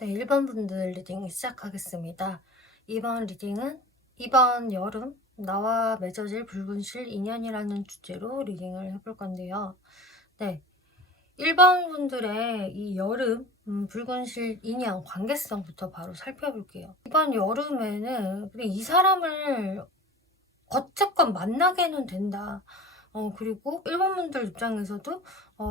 네, 1번 분들 리딩 시작하겠습니다. 이번 리딩은 이번 여름 나와 맺어질 붉은 실 인연이라는 주제로 리딩을 해볼 건데요. 네, 1번 분들의 이 여름 붉은 실 인연 관계성부터 바로 살펴볼게요. 이번 여름에는 그냥 이 사람을 어쨌건 만나게는 된다. 그리고 1번 분들 입장에서도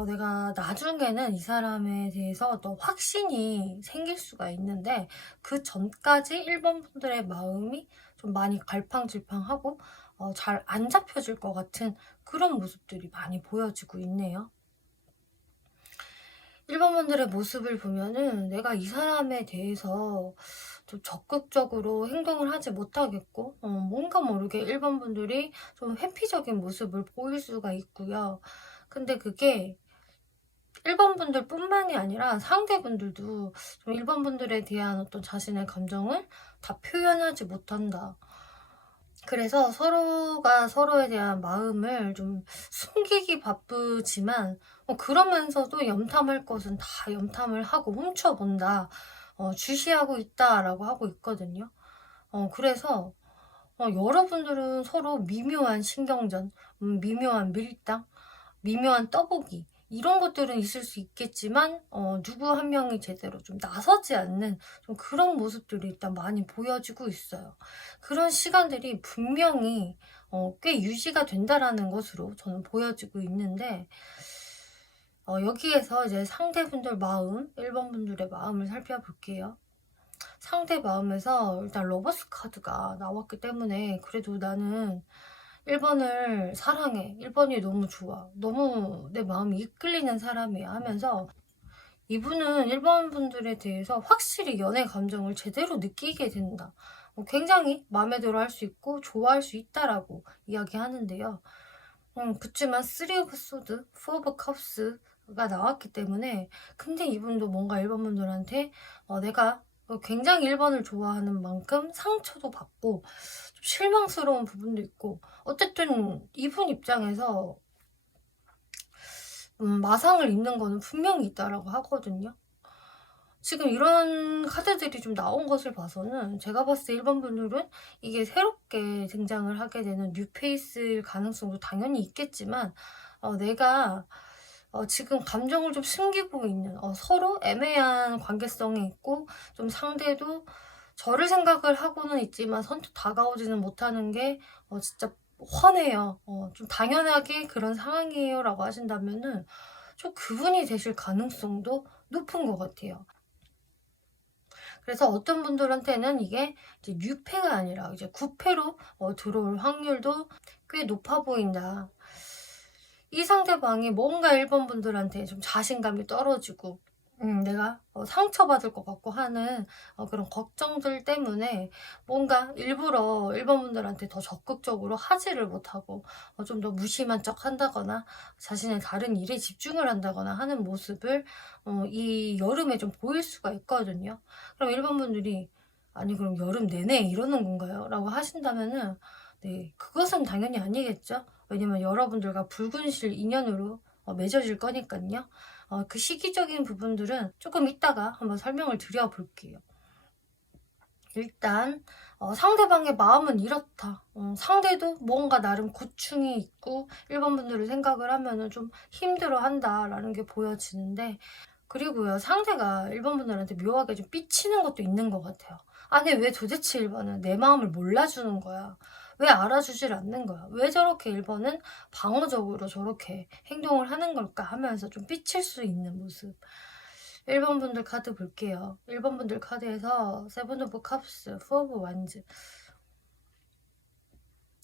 내가 나중에는 이 사람에 대해서 더 확신이 생길 수가 있는데 그 전까지 1번 분들의 마음이 좀 많이 갈팡질팡하고 잘 안 잡혀질 것 같은 그런 모습들이 많이 보여지고 있네요. 1번 분들의 모습을 보면은 내가 이 사람에 대해서 좀 적극적으로 행동을 하지 못하겠고 뭔가 모르게 1번 분들이 좀 회피적인 모습을 보일 수가 있고요. 근데 그게 1번 분들 뿐만이 아니라 상대분들도 좀 1번 분들에 대한 어떤 자신의 감정을 다 표현하지 못한다. 그래서 서로가 서로에 대한 마음을 좀 숨기기 바쁘지만 그러면서도 염탐할 것은 다 염탐을 하고 훔쳐본다. 주시하고 있다라고 하고 있거든요. 그래서 여러분들은 서로 미묘한 신경전, 미묘한 밀당, 미묘한 떠보기 이런 것들은 있을 수 있겠지만 누구 한 명이 제대로 좀 나서지 않는 좀 그런 모습들이 일단 많이 보여지고 있어요. 그런 시간들이 분명히 꽤 유지가 된다라는 것으로 저는 보여지고 있는데 여기에서 이제 상대분들 마음, 1번 분들의 마음을 살펴볼게요. 상대 마음에서 일단 러버스 카드가 나왔기 때문에 그래도 나는 1번을 사랑해. 1번이 너무 좋아. 너무 내 마음이 이끌리는 사람이야 하면서 이분은 1번 분들에 대해서 확실히 연애 감정을 제대로 느끼게 된다. 굉장히 마음에 들어 할 수 있고 좋아할 수 있다라고 이야기하는데요. 그치만 3 of Swords, 4 of Cups가 나왔기 때문에 근데 이분도 뭔가 1번 분들한테 내가 굉장히 1번을 좋아하는 만큼 상처도 받고 좀 실망스러운 부분도 있고 어쨌든 이분 입장에서 마상을 입는 거는 분명히 있다라고 하거든요. 지금 이런 카드들이 좀 나온 것을 봐서는 제가 봤을 때 1번 분들은 이게 새롭게 등장을 하게 되는 뉴페이스일 가능성도 당연히 있겠지만 내가 지금 감정을 좀 숨기고 있는 서로 애매한 관계성이 있고 좀 상대도 저를 생각을 하고는 있지만 선뜻 다가오지는 못하는 게 진짜 화내요. 좀 당연하게 그런 상황이에요 라고 하신다면은 좀 그분이 되실 가능성도 높은 것 같아요. 그래서 어떤 분들한테는 이게 이제 뉴패가 아니라 이제 구패로 들어올 확률도 꽤 높아 보인다. 이 상대방이 뭔가 1번 분들한테 좀 자신감이 떨어지고 내가 상처받을 것 같고 하는 그런 걱정들 때문에 뭔가 일부러 1번 분들한테 더 적극적으로 하지를 못하고 좀 더 무심한 척 한다거나 자신의 다른 일에 집중을 한다거나 하는 모습을 이 여름에 좀 보일 수가 있거든요. 그럼 1번 분들이 "아니 그럼 여름 내내 이러는 건가요?" 라고 하신다면은 네, 그것은 당연히 아니겠죠. 왜냐면 여러분들과 붉은 실 인연으로 맺어질 거니깐요. 그 시기적인 부분들은 조금 이따가 한번 설명을 드려 볼게요. 일단 상대방의 마음은 이렇다. 상대도 뭔가 나름 고충이 있고 1번 분들을 생각을 하면은 좀 힘들어한다라는 게 보여지는데 그리고요 상대가 1번 분들한테 묘하게 좀 삐치는 것도 있는 것 같아요. 아니 왜 도대체 1번은 내 마음을 몰라주는 거야? 왜 알아주질 않는 거야? 왜 저렇게 1번은 방어적으로 저렇게 행동을 하는 걸까? 하면서 좀 삐칠 수 있는 모습. 1번 분들 카드 볼게요. 1번 분들 카드에서 세븐 오브 컵스, 포 오브 완즈.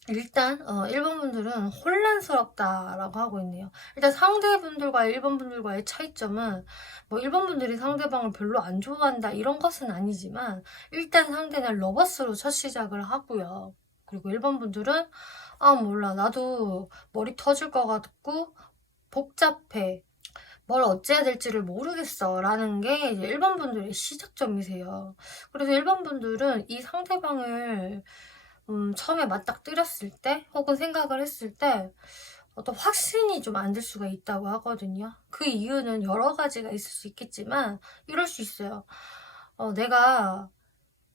일단 1번 분들은 혼란스럽다라고 하고 있네요. 일단 상대분들과 1번 분들과의 차이점은 뭐 1번 분들이 상대방을 별로 안 좋아한다 이런 것은 아니지만 일단 상대는 러버스로 첫 시작을 하고요. 그리고 1번 분들은 아 몰라 나도 머리 터질 것 같고 복잡해. 뭘 어찌해야 될지를 모르겠어 라는 게 이제 1번 분들의 시작점이세요. 그래서 1번 분들은 이 상대방을 처음에 맞닥뜨렸을 때 혹은 생각을 했을 때 어떤 확신이 좀 안 들 수가 있다고 하거든요. 그 이유는 여러 가지가 있을 수 있겠지만 이럴 수 있어요. 내가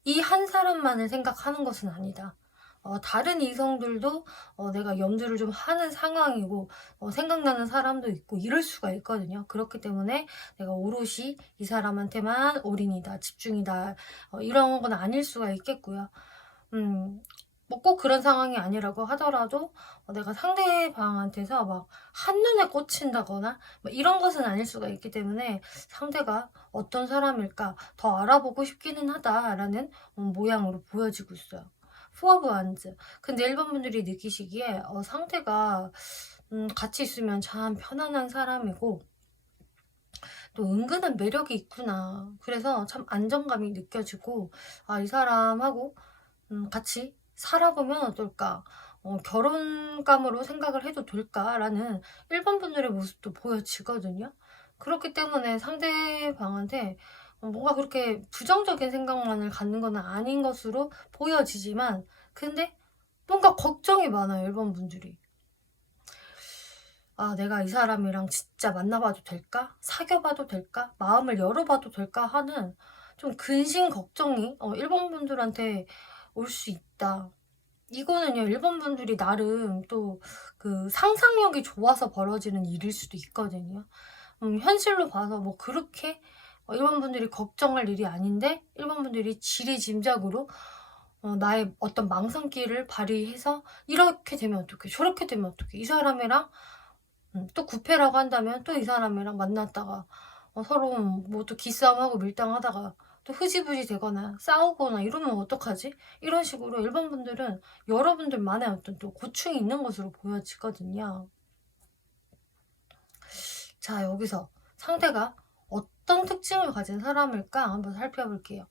이 한 사람만을 생각하는 것은 아니다. 다른 이성들도 내가 염두를 좀 하는 상황이고 생각나는 사람도 있고 이럴 수가 있거든요. 그렇기 때문에 내가 오롯이 이 사람한테만 올인이다, 집중이다 이런 건 아닐 수가 있겠고요. 뭐 꼭 그런 상황이 아니라고 하더라도 내가 상대방한테서 막 한눈에 꽂힌다거나 뭐 이런 것은 아닐 수가 있기 때문에 상대가 어떤 사람일까 더 알아보고 싶기는 하다라는 모양으로 보여지고 있어요. 포어브 완즈. 근데 일본 분들이 느끼시기에 상대가 같이 있으면 참 편안한 사람이고 또 은근한 매력이 있구나. 그래서 참 안정감이 느껴지고 이 사람하고 같이 살아보면 어떨까? 결혼감으로 생각을 해도 될까라는 일본 분들의 모습도 보여지거든요. 그렇기 때문에 상대방한테 뭔가 그렇게 부정적인 생각만을 갖는 건 아닌 것으로 보여지지만 근데 뭔가 걱정이 많아요, 일본 분들이. 내가 이 사람이랑 진짜 만나봐도 될까? 사귀어봐도 될까? 마음을 열어봐도 될까? 하는 좀 근심 걱정이 일본 분들한테 올 수 있다. 이거는요, 일본 분들이 나름 또 그 상상력이 좋아서 벌어지는 일일 수도 있거든요. 현실로 봐서 뭐 그렇게 일본 분들이 걱정할 일이 아닌데 일본 분들이 지리짐작으로 나의 어떤 망상기를 발휘해서 이렇게 되면 어떡해, 저렇게 되면 어떡해, 이 사람이랑 또 구패라고 한다면 또 이 사람이랑 만났다가 서로 뭐 또 기싸움하고 밀당하다가 또 흐지부지 되거나 싸우거나 이러면 어떡하지? 이런 식으로 일본 분들은 여러분들만의 어떤 또 고충이 있는 것으로 보여지거든요. 자, 여기서 상대가 어떤 특징을 가진 사람일까 한번 살펴볼게요.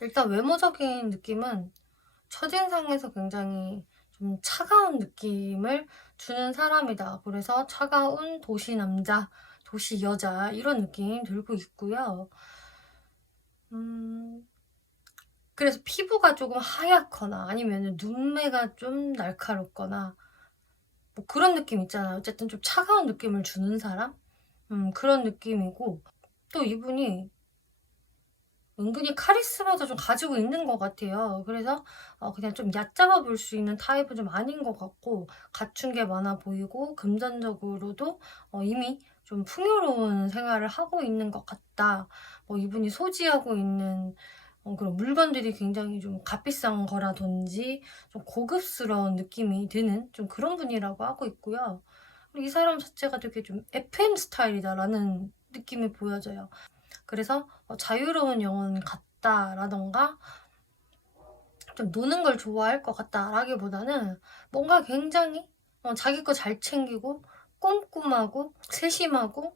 일단 외모적인 느낌은 첫인상에서 굉장히 좀 차가운 느낌을 주는 사람이다. 그래서 차가운 도시 남자, 도시 여자 이런 느낌 들고 있고요. 그래서 피부가 조금 하얗거나 아니면 눈매가 좀 날카롭거나 뭐 그런 느낌 있잖아요. 어쨌든 좀 차가운 느낌을 주는 사람? 그런 느낌이고 또 이분이 은근히 카리스마도 좀 가지고 있는 것 같아요. 그래서 그냥 좀 얕잡아 볼 수 있는 타입은 좀 아닌 것 같고 갖춘 게 많아 보이고 금전적으로도 이미 좀 풍요로운 생활을 하고 있는 것 같다. 이분이 소지하고 있는 그런 물건들이 굉장히 좀 값비싼 거라든지 좀 고급스러운 느낌이 드는 좀 그런 분이라고 하고 있고요. 그리고 이 사람 자체가 되게 좀 FM 스타일이다라는 느낌이 보여져요. 그래서 자유로운 영혼 같다라던가 좀 노는 걸 좋아할 것 같다라기보다는 뭔가 굉장히 자기 거 잘 챙기고 꼼꼼하고 세심하고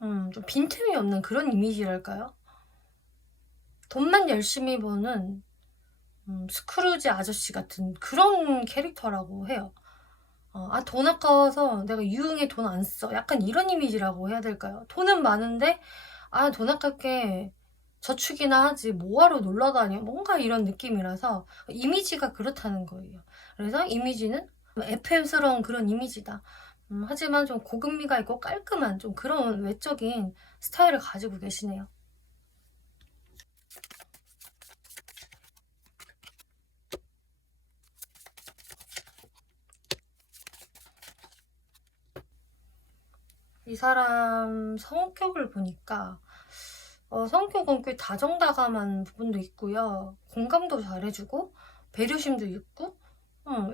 좀 빈틈이 없는 그런 이미지랄까요? 돈만 열심히 버는 스크루지 아저씨 같은 그런 캐릭터라고 해요. 돈 아까워서 내가 유흥에 돈 안 써. 약간 이런 이미지라고 해야 될까요? 돈은 많은데 돈 아깝게 저축이나 하지 뭐하러 놀러 다녀. 뭔가 이런 느낌이라서 이미지가 그렇다는 거예요. 그래서 이미지는 FM스러운 그런 이미지다. 하지만 좀 고급미가 있고 깔끔한 좀 그런 외적인 스타일을 가지고 계시네요. 이 사람 성격을 보니까 성격은 꽤 다정다감한 부분도 있고요. 공감도 잘해주고 배려심도 있고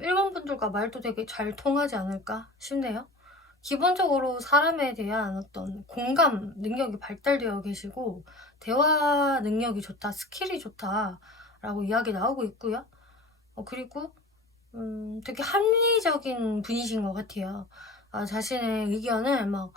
일본 분들과 말도 되게 잘 통하지 않을까 싶네요. 기본적으로 사람에 대한 어떤 공감 능력이 발달되어 계시고 대화 능력이 좋다, 스킬이 좋다라고 이야기 나오고 있고요. 그리고 되게 합리적인 분이신 것 같아요. 자신의 의견을 막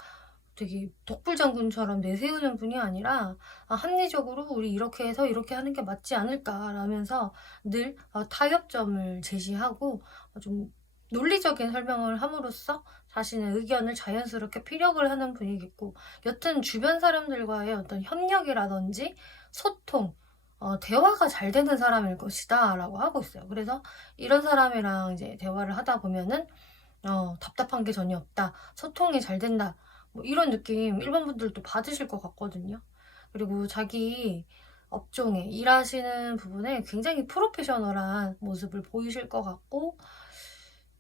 되게 독불장군처럼 내세우는 분이 아니라 합리적으로 우리 이렇게 해서 이렇게 하는 게 맞지 않을까라면서 늘 타협점을 제시하고 좀 논리적인 설명을 함으로써 자신의 의견을 자연스럽게 피력을 하는 분이겠고 여튼 주변 사람들과의 어떤 협력이라든지 소통 대화가 잘 되는 사람일 것이다 라고 하고 있어요. 그래서 이런 사람이랑 이제 대화를 하다 보면은 답답한 게 전혀 없다, 소통이 잘 된다, 뭐 이런 느낌 일반 분들도 받으실 것 같거든요. 그리고 자기 업종에 일하시는 부분에 굉장히 프로페셔널한 모습을 보이실 것 같고,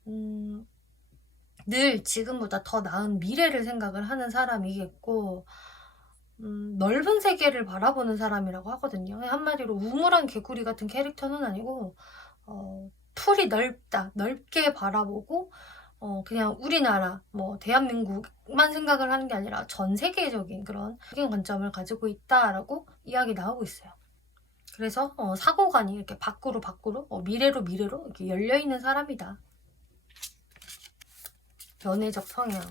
음, 늘 지금보다 더 나은 미래를 생각을 하는 사람이겠고, 넓은 세계를 바라보는 사람이라고 하거든요. 한마디로 우물안 개구리 같은 캐릭터는 아니고, 풀이 넓다, 넓게 바라보고, 그냥 우리나라, 뭐 대한민국만 생각을 하는 게 아니라 전 세계적인 그런 관점을 가지고 있다라고 이야기 나오고 있어요. 그래서 사고관이 이렇게 밖으로 밖으로, 미래로 미래로 이렇게 열려 있는 사람이다. 연애적 성향.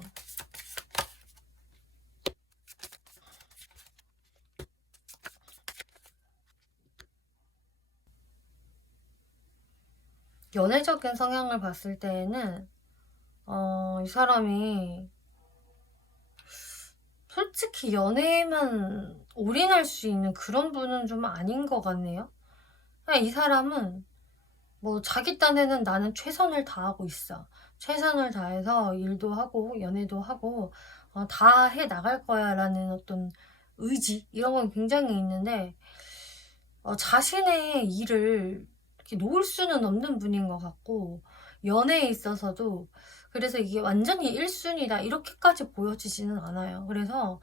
연애적인 성향을 봤을 때에는 이 사람이 솔직히 연애에만 올인할 수 있는 그런 분은 좀 아닌 것 같네요. 그냥 이 사람은 뭐 자기 딴에는 나는 최선을 다하고 있어, 최선을 다해서 일도 하고 연애도 하고 다 해 나갈 거야 라는 어떤 의지, 이런 건 굉장히 있는데 자신의 일을 이렇게 놓을 수는 없는 분인 것 같고, 연애에 있어서도 그래서 이게 완전히 1순위다 이렇게까지 보여지지는 않아요. 그래서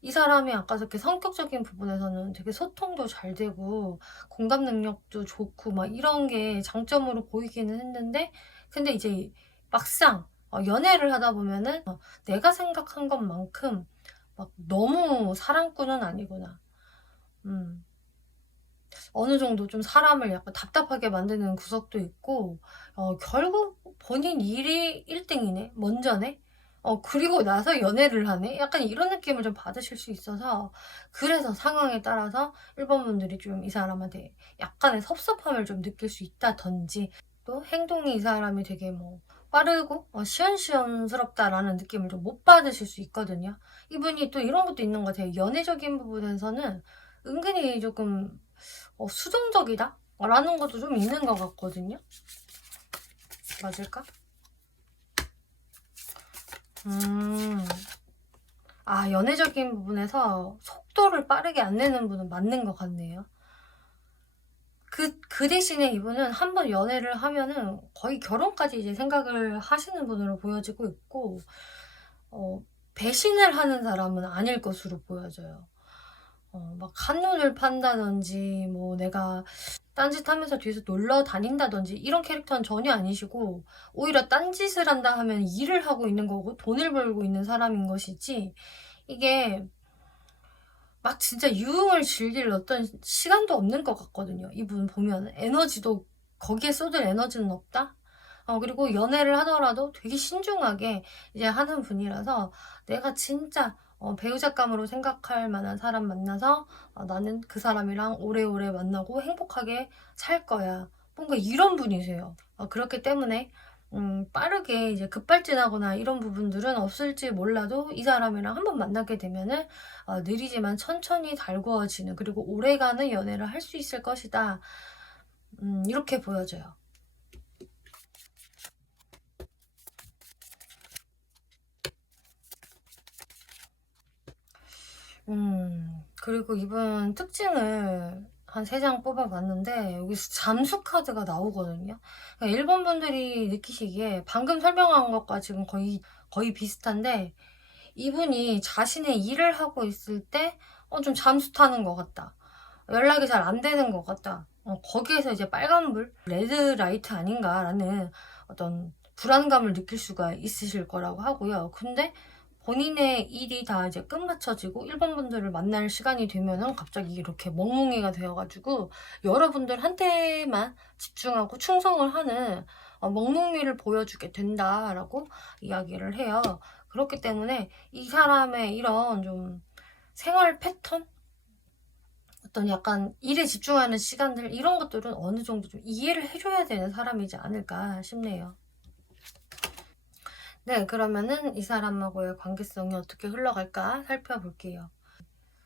이 사람이 아까 저렇게 성격적인 부분에서는 되게 소통도 잘 되고 공감 능력도 좋고 막 이런 게 장점으로 보이기는 했는데, 근데 이제 막상 연애를 하다 보면은 내가 생각한 것만큼 막 너무 사랑꾼은 아니구나. 어느 정도 좀 사람을 약간 답답하게 만드는 구석도 있고, 결국 본인 일이 1등이네, 먼저네, 그리고 나서 연애를 하네, 약간 이런 느낌을 좀 받으실 수 있어서, 그래서 상황에 따라서 일본 분들이 좀 이 사람한테 약간의 섭섭함을 좀 느낄 수 있다든지, 또 행동이 이 사람이 되게 뭐 빠르고 시원시원스럽다라는 느낌을 좀 못 받으실 수 있거든요. 이분이 또 이런 것도 있는 것 같아요. 연애적인 부분에서는 은근히 조금 수동적이다? 라는 것도 좀 있는 것 같거든요. 맞을까? 연애적인 부분에서 속도를 빠르게 안 내는 분은 맞는 것 같네요. 그 대신에 이분은 한번 연애를 하면은 거의 결혼까지 이제 생각을 하시는 분으로 보여지고 있고, 배신을 하는 사람은 아닐 것으로 보여져요. 막 한눈을 판다든지, 뭐 내가 딴짓하면서 뒤에서 놀러 다닌다든지 이런 캐릭터는 전혀 아니시고, 오히려 딴짓을 한다 하면 일을 하고 있는 거고 돈을 벌고 있는 사람인 것이지, 이게 막 진짜 유흥을 즐길 어떤 시간도 없는 것 같거든요. 이분 보면 에너지도, 거기에 쏟을 에너지는 없다? 그리고 연애를 하더라도 되게 신중하게 이제 하는 분이라서, 내가 진짜 배우자감으로 생각할 만한 사람 만나서 나는 그 사람이랑 오래오래 만나고 행복하게 살 거야, 뭔가 이런 분이세요. 그렇기 때문에 빠르게 이제 급발진하거나 이런 부분들은 없을지 몰라도, 이 사람이랑 한번 만나게 되면은 느리지만 천천히 달구어지는, 그리고 오래가는 연애를 할 수 있을 것이다. 이렇게 보여져요. 그리고 이분 특징을 한 3장 뽑아봤는데, 여기서 잠수 카드가 나오거든요. 그러니까 일본 분들이 느끼시기에 방금 설명한 것과 지금 거의 비슷한데, 이분이 자신의 일을 하고 있을 때 좀 잠수 타는 것 같다, 연락이 잘 안 되는 것 같다, 거기에서 이제 빨간불, 레드라이트 아닌가라는 어떤 불안감을 느낄 수가 있으실 거라고 하고요. 근데 본인의 일이 다 이제 끝마쳐지고 일본 분들을 만날 시간이 되면은 갑자기 이렇게 멍멍이가 되어가지고 여러분들한테만 집중하고 충성을 하는 멍멍이를 보여주게 된다라고 이야기를 해요. 그렇기 때문에 이 사람의 이런 좀 생활 패턴, 어떤 약간 일에 집중하는 시간들, 이런 것들은 어느 정도 좀 이해를 해줘야 되는 사람이지 않을까 싶네요. 네, 그러면은 이 사람하고의 관계성이 어떻게 흘러갈까 살펴볼게요.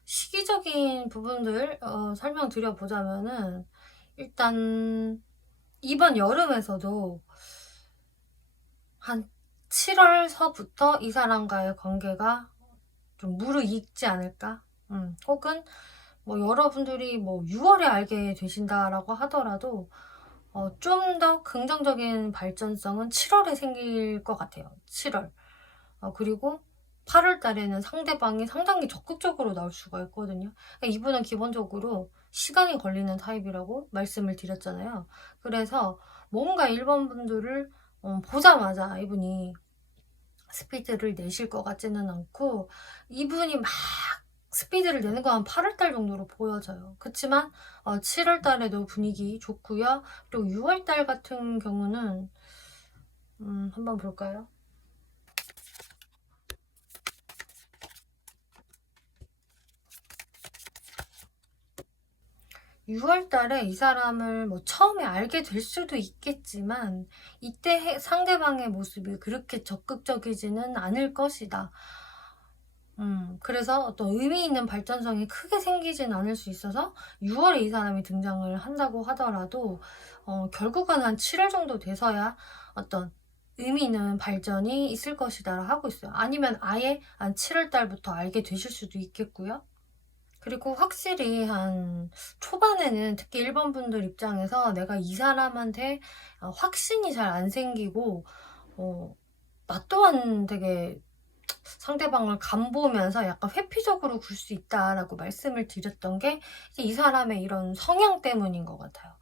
시기적인 부분들 설명드려보자면은, 일단 이번 여름에서도 한 7월서부터 이 사람과의 관계가 좀 무르익지 않을까? 혹은 뭐 여러분들이 뭐 6월에 알게 되신다라고 하더라도 좀 더 긍정적인 발전성은 7월에 생길 것 같아요. 7월. 그리고 8월 달에는 상대방이 상당히 적극적으로 나올 수가 있거든요. 그러니까 이분은 기본적으로 시간이 걸리는 타입이라고 말씀을 드렸잖아요. 그래서 뭔가 1번 분들을 보자마자 이분이 스피드를 내실 것 같지는 않고, 이분이 막 스피드를 내는 거 한 8월 달 정도로 보여져요. 그렇지만 7월 달에도 분위기 좋고요. 또 6월 달 같은 경우는 한번 볼까요? 6월 달에 이 사람을 뭐 처음에 알게 될 수도 있겠지만, 이때 상대방의 모습이 그렇게 적극적이지는 않을 것이다. 그래서 어떤 의미 있는 발전성이 크게 생기진 않을 수 있어서 6월에 이 사람이 등장을 한다고 하더라도 결국은 한 7월 정도 돼서야 어떤 의미 있는 발전이 있을 것이다 하고 있어요. 아니면 아예 한 7월 달부터 알게 되실 수도 있겠고요. 그리고 확실히 한 초반에는 특히 1번 분들 입장에서 내가 이 사람한테 확신이 잘 안 생기고, 나 또한 되게 상대방을 간보면서 약간 회피적으로 굴 수 있다라고 말씀을 드렸던 게 이 사람의 이런 성향 때문인 것 같아요.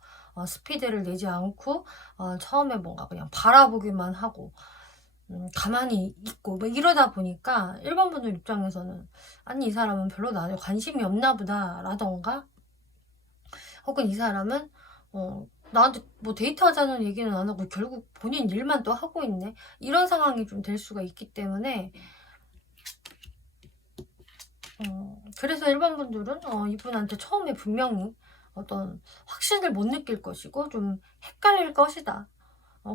스피드를 내지 않고 처음에 뭔가 그냥 바라보기만 하고 가만히 있고 뭐 이러다 보니까 1번 분들 입장에서는, 아니 이 사람은 별로 나한테 관심이 없나 보다 라던가, 혹은 이 사람은 나한테 뭐 데이트하자는 얘기는 안 하고 결국 본인 일만 또 하고 있네, 이런 상황이 좀 될 수가 있기 때문에 그래서 1번 분들은 이분한테 처음에 분명히 어떤 확신을 못 느낄 것이고 좀 헷갈릴 것이다.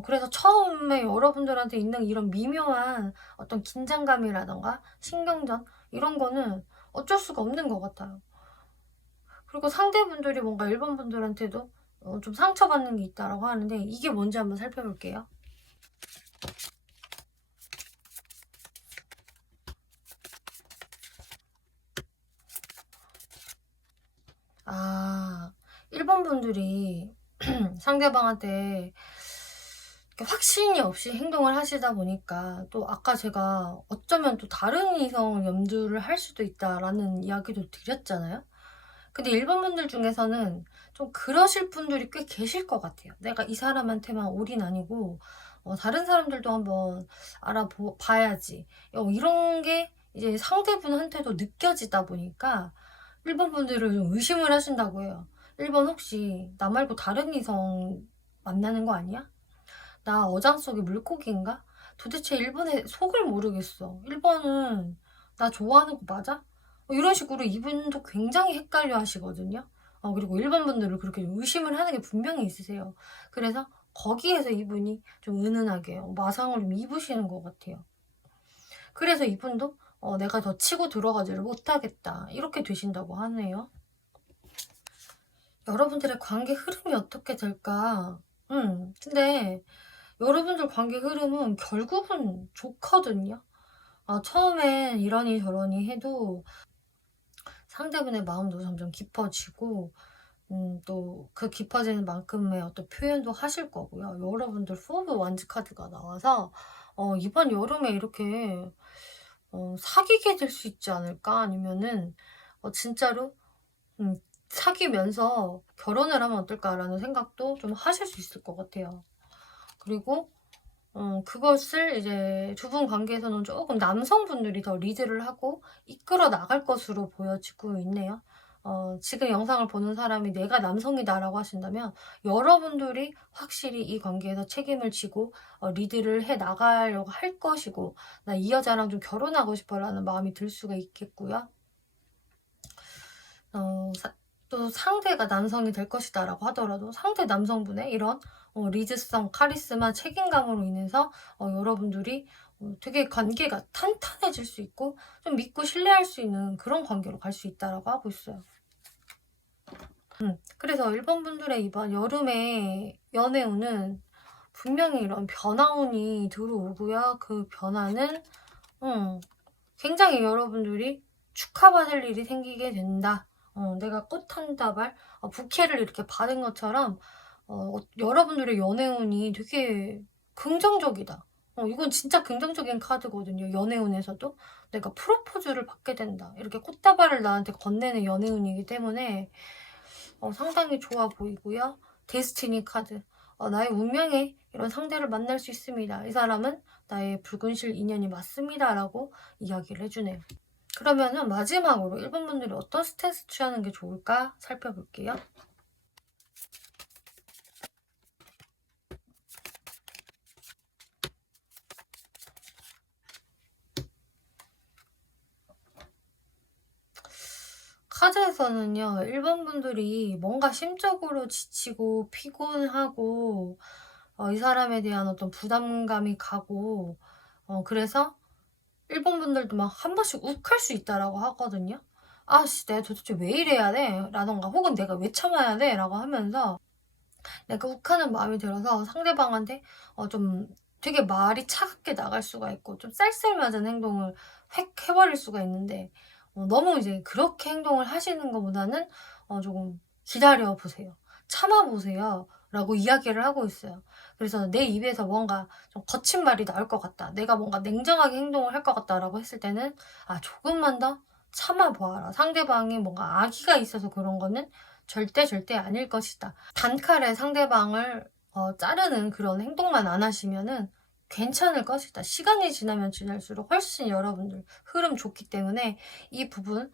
그래서 처음에 여러분들한테 있는 이런 미묘한 어떤 긴장감이라던가 신경전, 이런 거는 어쩔 수가 없는 것 같아요. 그리고 상대분들이 뭔가 1번 분들한테도 좀 상처받는 게 있다라고 하는데, 이게 뭔지 한번 살펴볼게요. 아, 1번 분들이 상대방한테 이렇게 확신이 없이 행동을 하시다 보니까, 또 아까 제가 어쩌면 또 다른 이성을 염두를 할 수도 있다라는 이야기도 드렸잖아요. 근데 1번 분들 중에서는 좀 그러실 분들이 꽤 계실 것 같아요. 내가 이 사람한테만 올인 아니고 다른 사람들도 한번 알아봐야지, 이런 게 이제 상대분한테도 느껴지다 보니까 1번 분들을 좀 의심을 하신다고 해요. 1번 혹시 나 말고 다른 이성 만나는 거 아니야? 나 어장 속의 물고기인가? 도대체 1번의 속을 모르겠어. 1번은 나 좋아하는 거 맞아? 이런 식으로 이분도 굉장히 헷갈려 하시거든요. 그리고 1번 분들을 그렇게 의심을 하는 게 분명히 있으세요. 그래서 거기에서 이분이 좀 은은하게 마상을 좀 입으시는 것 같아요. 그래서 이분도 내가 더 치고 들어가지를 못하겠다, 이렇게 되신다고 하네요. 여러분들의 관계 흐름이 어떻게 될까? 근데 여러분들 관계 흐름은 결국은 좋거든요. 처음엔 이러니 저러니 해도 상대분의 마음도 점점 깊어지고, 또 그 깊어지는 만큼의 어떤 표현도 하실 거고요. 여러분들 포브 완즈 카드가 나와서 이번 여름에 이렇게 사귀게 될 수 있지 않을까? 아니면은 진짜로 사귀면서 결혼을 하면 어떨까라는 생각도 좀 하실 수 있을 것 같아요. 그리고 그것을 이제 두 분 관계에서는 조금 남성분들이 더 리드를 하고 이끌어 나갈 것으로 보여지고 있네요. 지금 영상을 보는 사람이 내가 남성이다라고 하신다면, 여러분들이 확실히 이 관계에서 책임을 지고 리드를 해 나가려고 할 것이고, 나 이 여자랑 좀 결혼하고 싶어라는 마음이 들 수가 있겠고요. 또 상대가 남성이 될 것이다 라고 하더라도 상대 남성분의 이런 리드성, 카리스마, 책임감으로 인해서 여러분들이 되게 관계가 탄탄해질 수 있고 좀 믿고 신뢰할 수 있는 그런 관계로 갈 수 있다라고 하고 있어요. 그래서 1번 분들의 이번 여름의 연애운은 분명히 이런 변화운이 들어오고요. 그 변화는 굉장히 여러분들이 축하받을 일이 생기게 된다. 내가 꽃 한 다발, 부케를 이렇게 받은 것처럼 여러분들의 연애운이 되게 긍정적이다. 이건 진짜 긍정적인 카드거든요. 연애운에서도 내가 프로포즈를 받게 된다. 이렇게 꽃다발을 나한테 건네는 연애운이기 때문에 상당히 좋아 보이고요. 데스티니 카드. 나의 운명에 이런 상대를 만날 수 있습니다. 이 사람은 나의 붉은실 인연이 맞습니다. 라고 이야기를 해주네요. 그러면은 마지막으로 1번 분들이 어떤 스탠스 취하는 게 좋을까 살펴볼게요. 카드에서는요, 1번 분들이 뭔가 심적으로 지치고 피곤하고 이 사람에 대한 어떤 부담감이 가고 그래서 1번 분들도 막 한 번씩 욱할 수 있다라고 하거든요. 아씨 내가 도대체 왜 이래야 돼? 라던가 혹은 내가 왜 참아야 돼? 라고 하면서 내가 욱하는 마음이 들어서 상대방한테 좀 되게 말이 차갑게 나갈 수가 있고 좀 쌀쌀맞은 행동을 획 해버릴 수가 있는데 너무 이제 그렇게 행동을 하시는 것보다는 조금 기다려보세요. 참아보세요. 라고 이야기를 하고 있어요. 그래서 내 입에서 뭔가 좀 거친 말이 나올 것 같다. 내가 뭔가 냉정하게 행동을 할 것 같다. 라고 했을 때는 조금만 더 참아보아라. 상대방이 뭔가 악의가 있어서 그런 거는 절대 아닐 것이다. 단칼에 상대방을 자르는 그런 행동만 안 하시면은 괜찮을 것이다. 시간이 지나면 지날수록 훨씬 여러분들 흐름 좋기 때문에 이 부분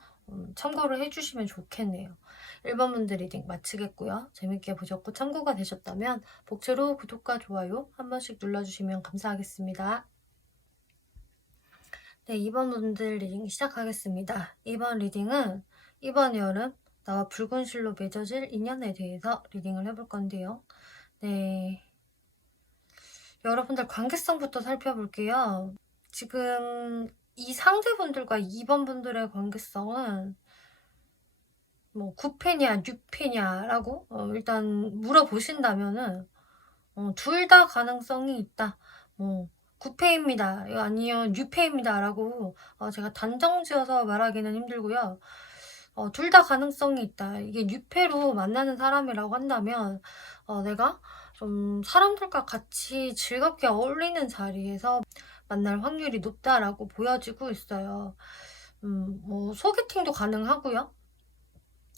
참고를 해주시면 좋겠네요. 1번 분들 리딩 마치겠고요. 재밌게 보셨고 참고가 되셨다면 복채로 구독과 좋아요 한 번씩 눌러주시면 감사하겠습니다. 네, 2번 분들 리딩 시작하겠습니다. 이번 리딩은 이번 여름 나와 붉은 실로 맺어질 인연에 대해서 리딩을 해볼 건데요. 네, 여러분들 관계성부터 살펴볼게요. 지금 이 상대분들과 2번 분들의 관계성은 뭐 9패냐 6패냐라고 일단 물어보신다면은 둘 다 가능성이 있다. 9패입니다. 아니요 6패입니다. 라고 제가 단정지어서 말하기는 힘들고요. 둘 다 가능성이 있다. 이게 6패로 만나는 사람이라고 한다면 내가 좀 사람들과 같이 즐겁게 어울리는 자리에서 만날 확률이 높다라고 보여지고 있어요. 뭐 소개팅도 가능하고요.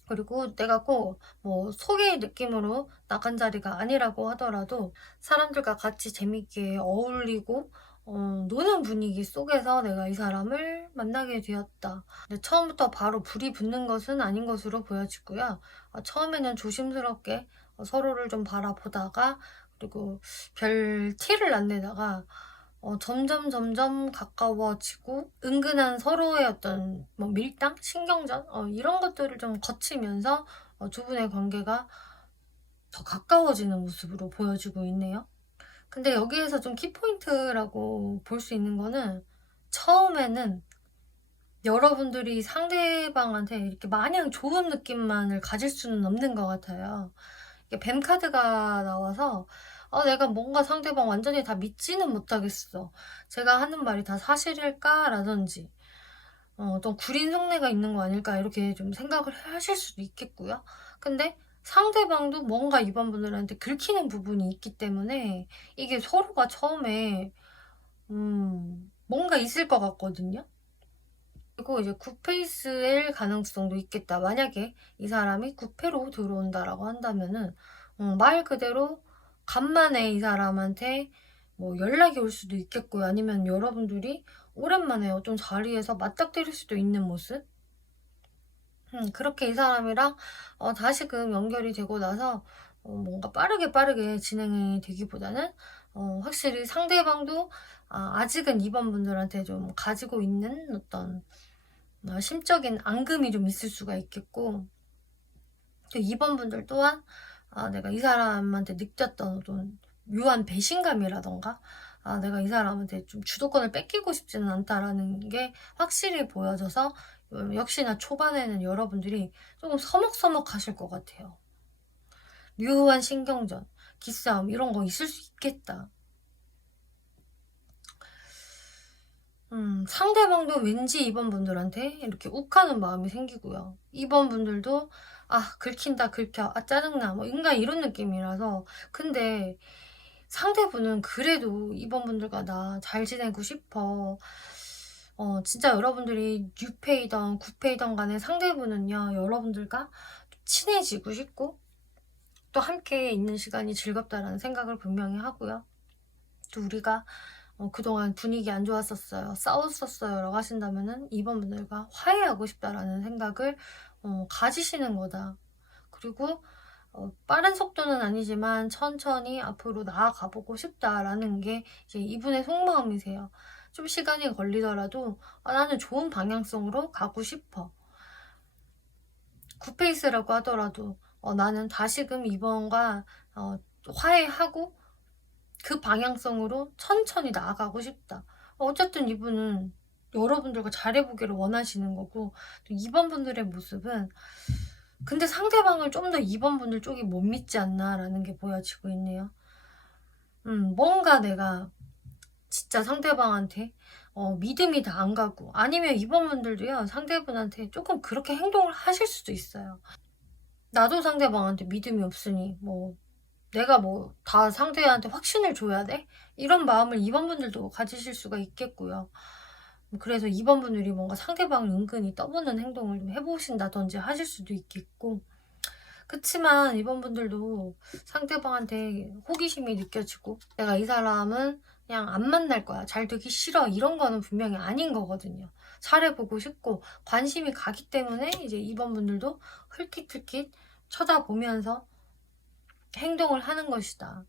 그리고 내가 꼭 뭐 소개의 느낌으로 나간 자리가 아니라고 하더라도 사람들과 같이 재밌게 어울리고 노는 분위기 속에서 내가 이 사람을 만나게 되었다. 근데 처음부터 바로 불이 붙는 것은 아닌 것으로 보여지고요. 처음에는 조심스럽게 서로를 좀 바라보다가 그리고 별 티를 안 내다가 점점 가까워지고 은근한 서로의 어떤 뭐 밀당, 신경전 이런 것들을 좀 거치면서 두 분의 관계가 더 가까워지는 모습으로 보여지고 있네요. 근데 여기에서 좀 키포인트라고 볼 수 있는 거는 처음에는 여러분들이 상대방한테 이렇게 마냥 좋은 느낌만을 가질 수는 없는 것 같아요. 이게 뱀 카드가 나와서 내가 뭔가 상대방 완전히 다 믿지는 못하겠어. 제가 하는 말이 다 사실일까? 라든지 어떤 구린 속내가 있는 거 아닐까? 이렇게 좀 생각을 하실 수도 있겠고요. 근데 상대방도 뭔가 이번 분들한테 긁히는 부분이 있기 때문에 이게 서로가 처음에 뭔가 있을 것 같거든요. 그리고 이제 9페이스일 가능성도 있겠다. 만약에 이 사람이 9패로 들어온다라고 한다면은 말 그대로 간만에 이 사람한테 뭐 연락이 올 수도 있겠고요. 아니면 여러분들이 오랜만에 어떤 자리에서 맞닥뜨릴 수도 있는 모습. 그렇게 이 사람이랑 다시금 연결이 되고 나서 뭔가 빠르게 진행이 되기보다는 확실히 상대방도 아직은 이번 분들한테 좀 가지고 있는 어떤 심적인 앙금이 좀 있을 수가 있겠고 또 2번 분들 또한 내가 이 사람한테 느꼈던 어떤 묘한 배신감이라던가 내가 이 사람한테 좀 주도권을 뺏기고 싶지는 않다라는 게 확실히 보여져서 역시나 초반에는 여러분들이 조금 서먹서먹 하실 것 같아요. 묘한 신경전, 기싸움 이런 거 있을 수 있겠다. 상대방도 왠지 2번 분들한테 이렇게 욱하는 마음이 생기고요. 2번 분들도 긁힌다 긁혀 짜증나 뭐 인간 이런 느낌이라서. 근데 상대분은 그래도 2번 분들과 나 잘 지내고 싶어. 진짜 여러분들이 뉴페이던 9페이던 간에 상대분은요 여러분들과 친해지고 싶고 또 함께 있는 시간이 즐겁다라는 생각을 분명히 하고요. 또 우리가 그동안 분위기 안 좋았었어요, 싸웠었어요 라고 하신다면은 2번 분들과 화해하고 싶다라는 생각을 가지시는 거다. 그리고 빠른 속도는 아니지만 천천히 앞으로 나아가 보고 싶다라는 게 이제 이분의 속마음이세요. 좀 시간이 걸리더라도 나는 좋은 방향성으로 가고 싶어. 9페이스라고 하더라도 나는 다시금 2번과 화해하고 그 방향성으로 천천히 나아가고 싶다. 어쨌든 이분은 여러분들과 잘해보기를 원하시는 거고, 또 2번 분들의 모습은 근데 상대방을 좀 더 2번 분들 쪽이 못 믿지 않나 라는 게 보여지고 있네요. 뭔가 내가 진짜 상대방한테 믿음이 다 안 가고, 아니면 2번 분들도요 상대분한테 조금 그렇게 행동을 하실 수도 있어요. 나도 상대방한테 믿음이 없으니 내가 다 상대한테 확신을 줘야 돼? 이런 마음을 2번 분들도 가지실 수가 있겠고요. 그래서 2번 분들이 뭔가 상대방을 은근히 떠보는 행동을 좀 해보신다든지 하실 수도 있겠고, 그치만 2번 분들도 상대방한테 호기심이 느껴지고 내가 이 사람은 그냥 안 만날 거야, 잘 되기 싫어, 이런 거는 분명히 아닌 거거든요. 잘해보고 싶고 관심이 가기 때문에 이제 2번 분들도 흘깃흘깃 쳐다보면서 행동을 하는 것이다.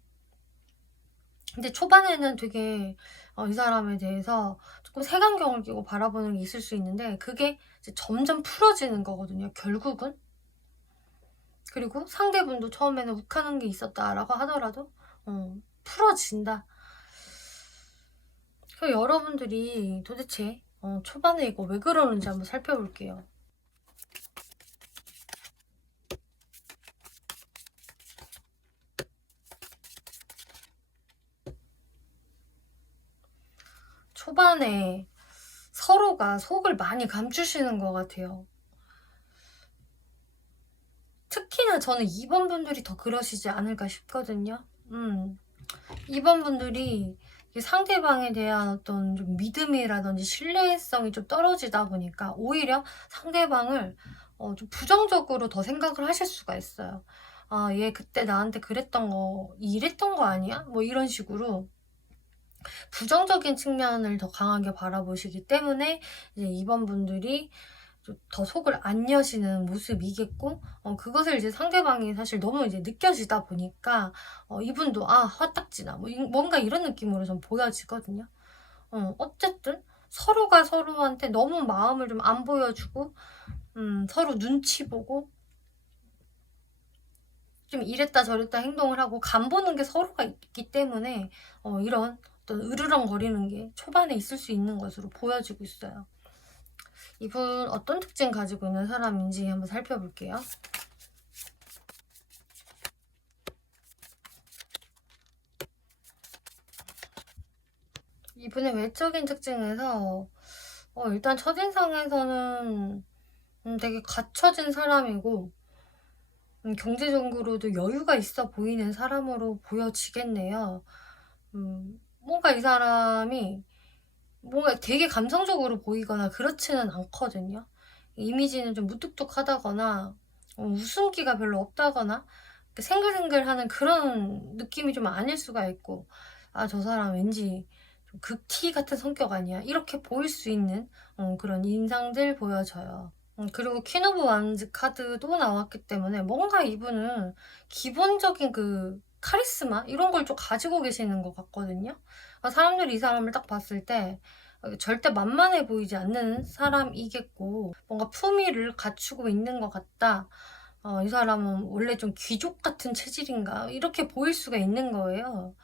근데 초반에는 되게 이 사람에 대해서 조금 색안경을 끼고 바라보는 게 있을 수 있는데 그게 이제 점점 풀어지는 거거든요, 결국은. 그리고 상대분도 처음에는 욱하는 게 있었다라고 하더라도 풀어진다. 그럼 여러분들이 도대체 초반에 이거 왜 그러는지 한번 살펴볼게요. 초반에 서로가 속을 많이 감추시는 것 같아요. 특히나 저는 2번 분들이 더 그러시지 않을까 싶거든요. 2번 분들이 상대방에 대한 어떤 좀 믿음이라든지 신뢰성이 좀 떨어지다 보니까 오히려 상대방을 좀 부정적으로 더 생각을 하실 수가 있어요. 얘 그때 나한테 그랬던 거, 이랬던 거 아니야? 뭐 이런 식으로 부정적인 측면을 더 강하게 바라보시기 때문에 이제 2번 분들이 더 속을 안 여시는 모습이겠고, 그것을 이제 상대방이 사실 너무 이제 느껴지다 보니까 이분도 화딱지나 뭔가 이런 느낌으로 좀 보여지거든요. 어쨌든 서로가 서로한테 너무 마음을 좀 안 보여주고 서로 눈치 보고 좀 이랬다 저랬다 행동을 하고 간보는 게 서로가 있기 때문에 이런 어떤 으르렁거리는 게 초반에 있을 수 있는 것으로 보여지고 있어요. 이분 어떤 특징 가지고 있는 사람인지 한번 살펴볼게요. 이분의 외적인 특징에서 일단 첫인상에서는 되게 갖춰진 사람이고 경제적으로도 여유가 있어 보이는 사람으로 보여지겠네요. 뭔가 이 사람이 뭔가 되게 감성적으로 보이거나 그렇지는 않거든요. 이미지는 좀 무뚝뚝하다거나 웃음기가 별로 없다거나 생글생글하는 그런 느낌이 좀 아닐 수가 있고, 저 사람 왠지 좀 극티 같은 성격 아니야, 이렇게 보일 수 있는 그런 인상들 보여져요. 그리고 퀸 오브 완즈 카드도 나왔기 때문에 뭔가 이분은 기본적인 그 카리스마 이런 걸 좀 가지고 계시는 것 같거든요. 사람들이 이 사람을 딱 봤을 때 절대 만만해 보이지 않는 사람이겠고 뭔가 품위를 갖추고 있는 것 같다. 이 사람은 원래 좀 귀족 같은 체질인가 이렇게 보일 수가 있는 거예요.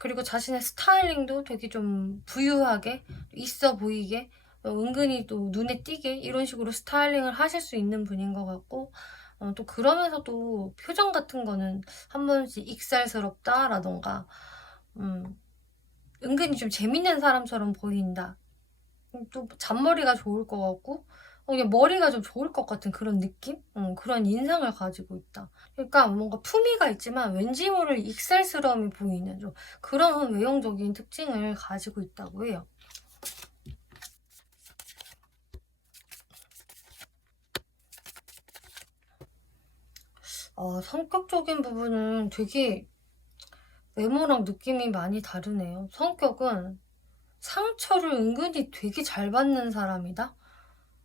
그리고 자신의 스타일링도 되게 좀 부유하게 있어 보이게 은근히 또 눈에 띄게 이런 식으로 스타일링을 하실 수 있는 분인 것 같고, 또 그러면서도 표정 같은 거는 한 번씩 익살스럽다라던가 은근히 좀 재밌는 사람처럼 보인다. 또 잔머리가 좋을 것 같고, 그냥 머리가 좀 좋을 것 같은 그런 느낌? 그런 인상을 가지고 있다. 그러니까 뭔가 품위가 있지만 왠지 모를 익살스러움이 보이는 좀 그런 외형적인 특징을 가지고 있다고 해요. 성격적인 부분은 되게 외모랑 느낌이 많이 다르네요. 성격은 상처를 은근히 되게 잘 받는 사람이다.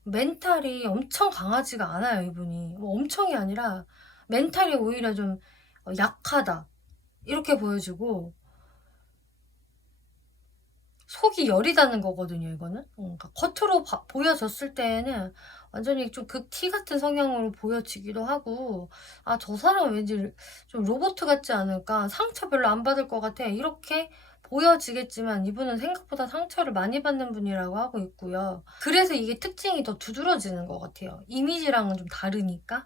멘탈이 엄청 강하지가 않아요, 이분이. 뭐 엄청이 아니라 멘탈이 오히려 좀 약하다. 이렇게 보여지고 속이 여리다는 거거든요, 이거는. 그러니까 겉으로 보여졌을 때에는 완전히 좀 극티 같은 성향으로 보여지기도 하고, 저 사람 왠지 좀 로봇 같지 않을까? 상처 별로 안 받을 것 같아. 이렇게 보여지겠지만 이분은 생각보다 상처를 많이 받는 분이라고 하고 있고요. 그래서 이게 특징이 더 두드러지는 것 같아요. 이미지랑은 좀 다르니까.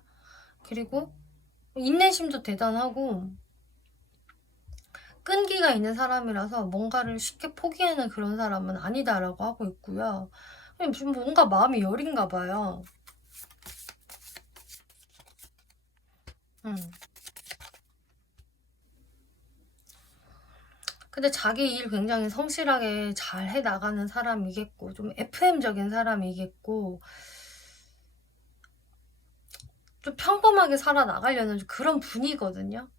그리고 인내심도 대단하고 끈기가 있는 사람이라서 뭔가를 쉽게 포기하는 그런 사람은 아니다라고 하고 있고요. 좀 뭔가 마음이 여린가 봐요. 음. 근데 자기 일 굉장히 성실하게 잘 해 나가는 사람이겠고, 좀 FM적인 사람이겠고, 좀 평범하게 살아나가려는 그런 분이거든요.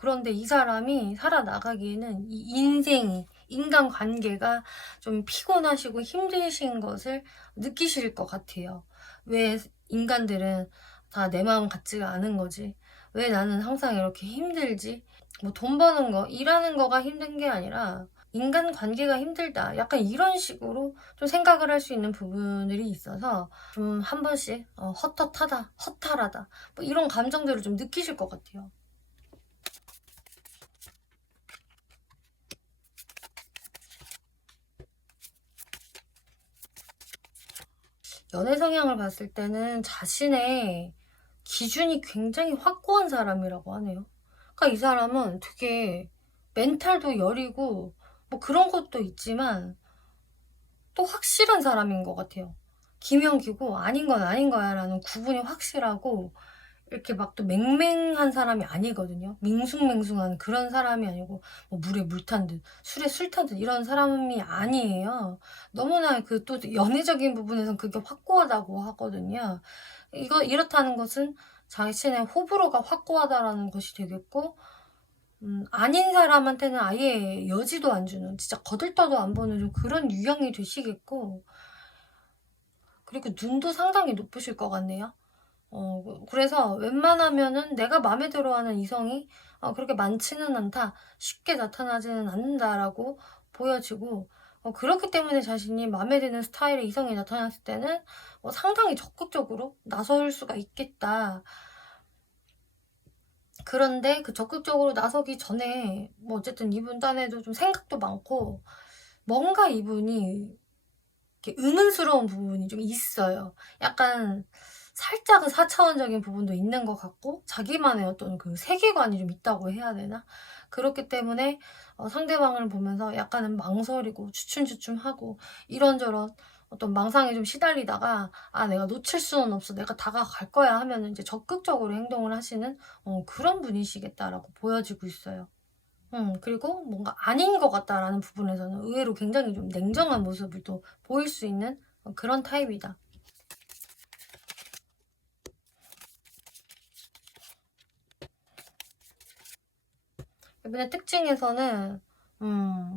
그런데 이 사람이 살아나가기에는 이 인생이, 인간관계가 좀 피곤하시고 힘드신 것을 느끼실 것 같아요. 왜 인간들은 다 내 마음 같지가 않은 거지? 왜 나는 항상 이렇게 힘들지? 뭐 돈 버는 거, 일하는 거가 힘든 게 아니라 인간관계가 힘들다. 약간 이런 식으로 좀 생각을 할 수 있는 부분들이 있어서 좀 한 번씩 헛헛하다, 허탈하다 뭐 이런 감정들을 좀 느끼실 것 같아요. 연애 성향을 봤을 때는 자신의 기준이 굉장히 확고한 사람이라고 하네요. 그러니까 이 사람은 되게 멘탈도 여리고 뭐 그런 것도 있지만 또 확실한 사람인 것 같아요. 기면 기고 아닌 건 아닌 거야 라는 구분이 확실하고, 이렇게 막 또 맹맹한 사람이 아니거든요. 밍숭맹숭한 그런 사람이 아니고 뭐 물에 물 탄 듯 술에 술 탄 듯 이런 사람이 아니에요. 너무나 그 또 연애적인 부분에선 그게 확고하다고 하거든요. 이렇다는 것은 자신의 호불호가 확고하다라는 것이 되겠고, 아닌 사람한테는 아예 여지도 안 주는, 진짜 거들떠도 안 보는 좀 그런 유형이 되시겠고, 그리고 눈도 상당히 높으실 것 같네요. 그래서 웬만하면은 내가 마음에 들어하는 이성이 그렇게 많지는 않다, 쉽게 나타나지는 않는다라고 보여지고, 그렇기 때문에 자신이 마음에 드는 스타일의 이성이 나타났을 때는 상당히 적극적으로 나설 수가 있겠다. 그런데 그 적극적으로 나서기 전에 뭐 어쨌든 이분 딴에도 좀 생각도 많고, 뭔가 이분이 이렇게 의문스러운 부분이 좀 있어요. 약간 살짝은 4차원적인 부분도 있는 것 같고, 자기만의 어떤 그 세계관이 좀 있다고 해야 되나? 그렇기 때문에 상대방을 보면서 약간은 망설이고 주춤주춤하고 이런저런 어떤 망상에 좀 시달리다가 내가 놓칠 수는 없어, 내가 다가갈 거야 하면은 이제 적극적으로 행동을 하시는 그런 분이시겠다라고 보여지고 있어요. 그리고 뭔가 아닌 것 같다라는 부분에서는 의외로 굉장히 좀 냉정한 모습을 또 보일 수 있는 그런 타입이다. 이번에 특징에서는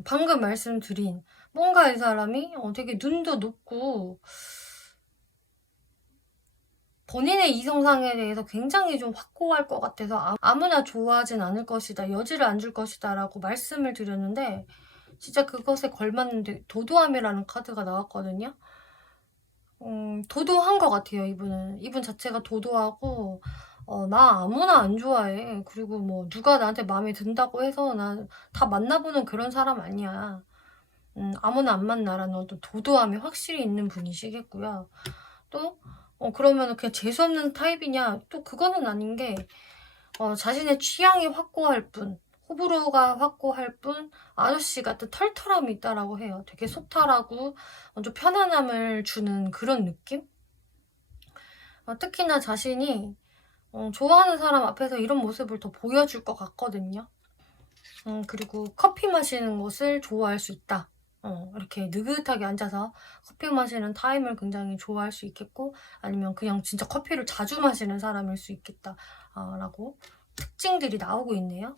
방금 말씀드린 뭔가 이 사람이 되게 눈도 높고 본인의 이성상에 대해서 굉장히 좀 확고할 것 같아서 아무나 좋아하진 않을 것이다, 여지를 안 줄 것이다 라고 말씀을 드렸는데, 진짜 그것에 걸맞는 도도함이라는 카드가 나왔거든요. 도도한 것 같아요, 이분은. 이분 자체가 도도하고, 나 아무나 안 좋아해. 그리고 뭐, 누가 나한테 마음에 든다고 해서 나 다 만나보는 그런 사람 아니야. 아무나 안 만나라는 어떤 도도함이 확실히 있는 분이시겠고요. 또, 그러면 그냥 재수없는 타입이냐? 또 그거는 아닌 게, 자신의 취향이 확고할 뿐, 호불호가 확고할 뿐, 아저씨 같은 털털함이 있다라고 해요. 되게 소탈하고, 좀 편안함을 주는 그런 느낌? 특히나 자신이 좋아하는 사람 앞에서 이런 모습을 더 보여줄 것 같거든요. 그리고 커피 마시는 것을 좋아할 수 있다. 이렇게 느긋하게 앉아서 커피 마시는 타임을 굉장히 좋아할 수 있겠고, 아니면 그냥 진짜 커피를 자주 마시는 사람일 수 있겠다. 라고 특징들이 나오고 있네요.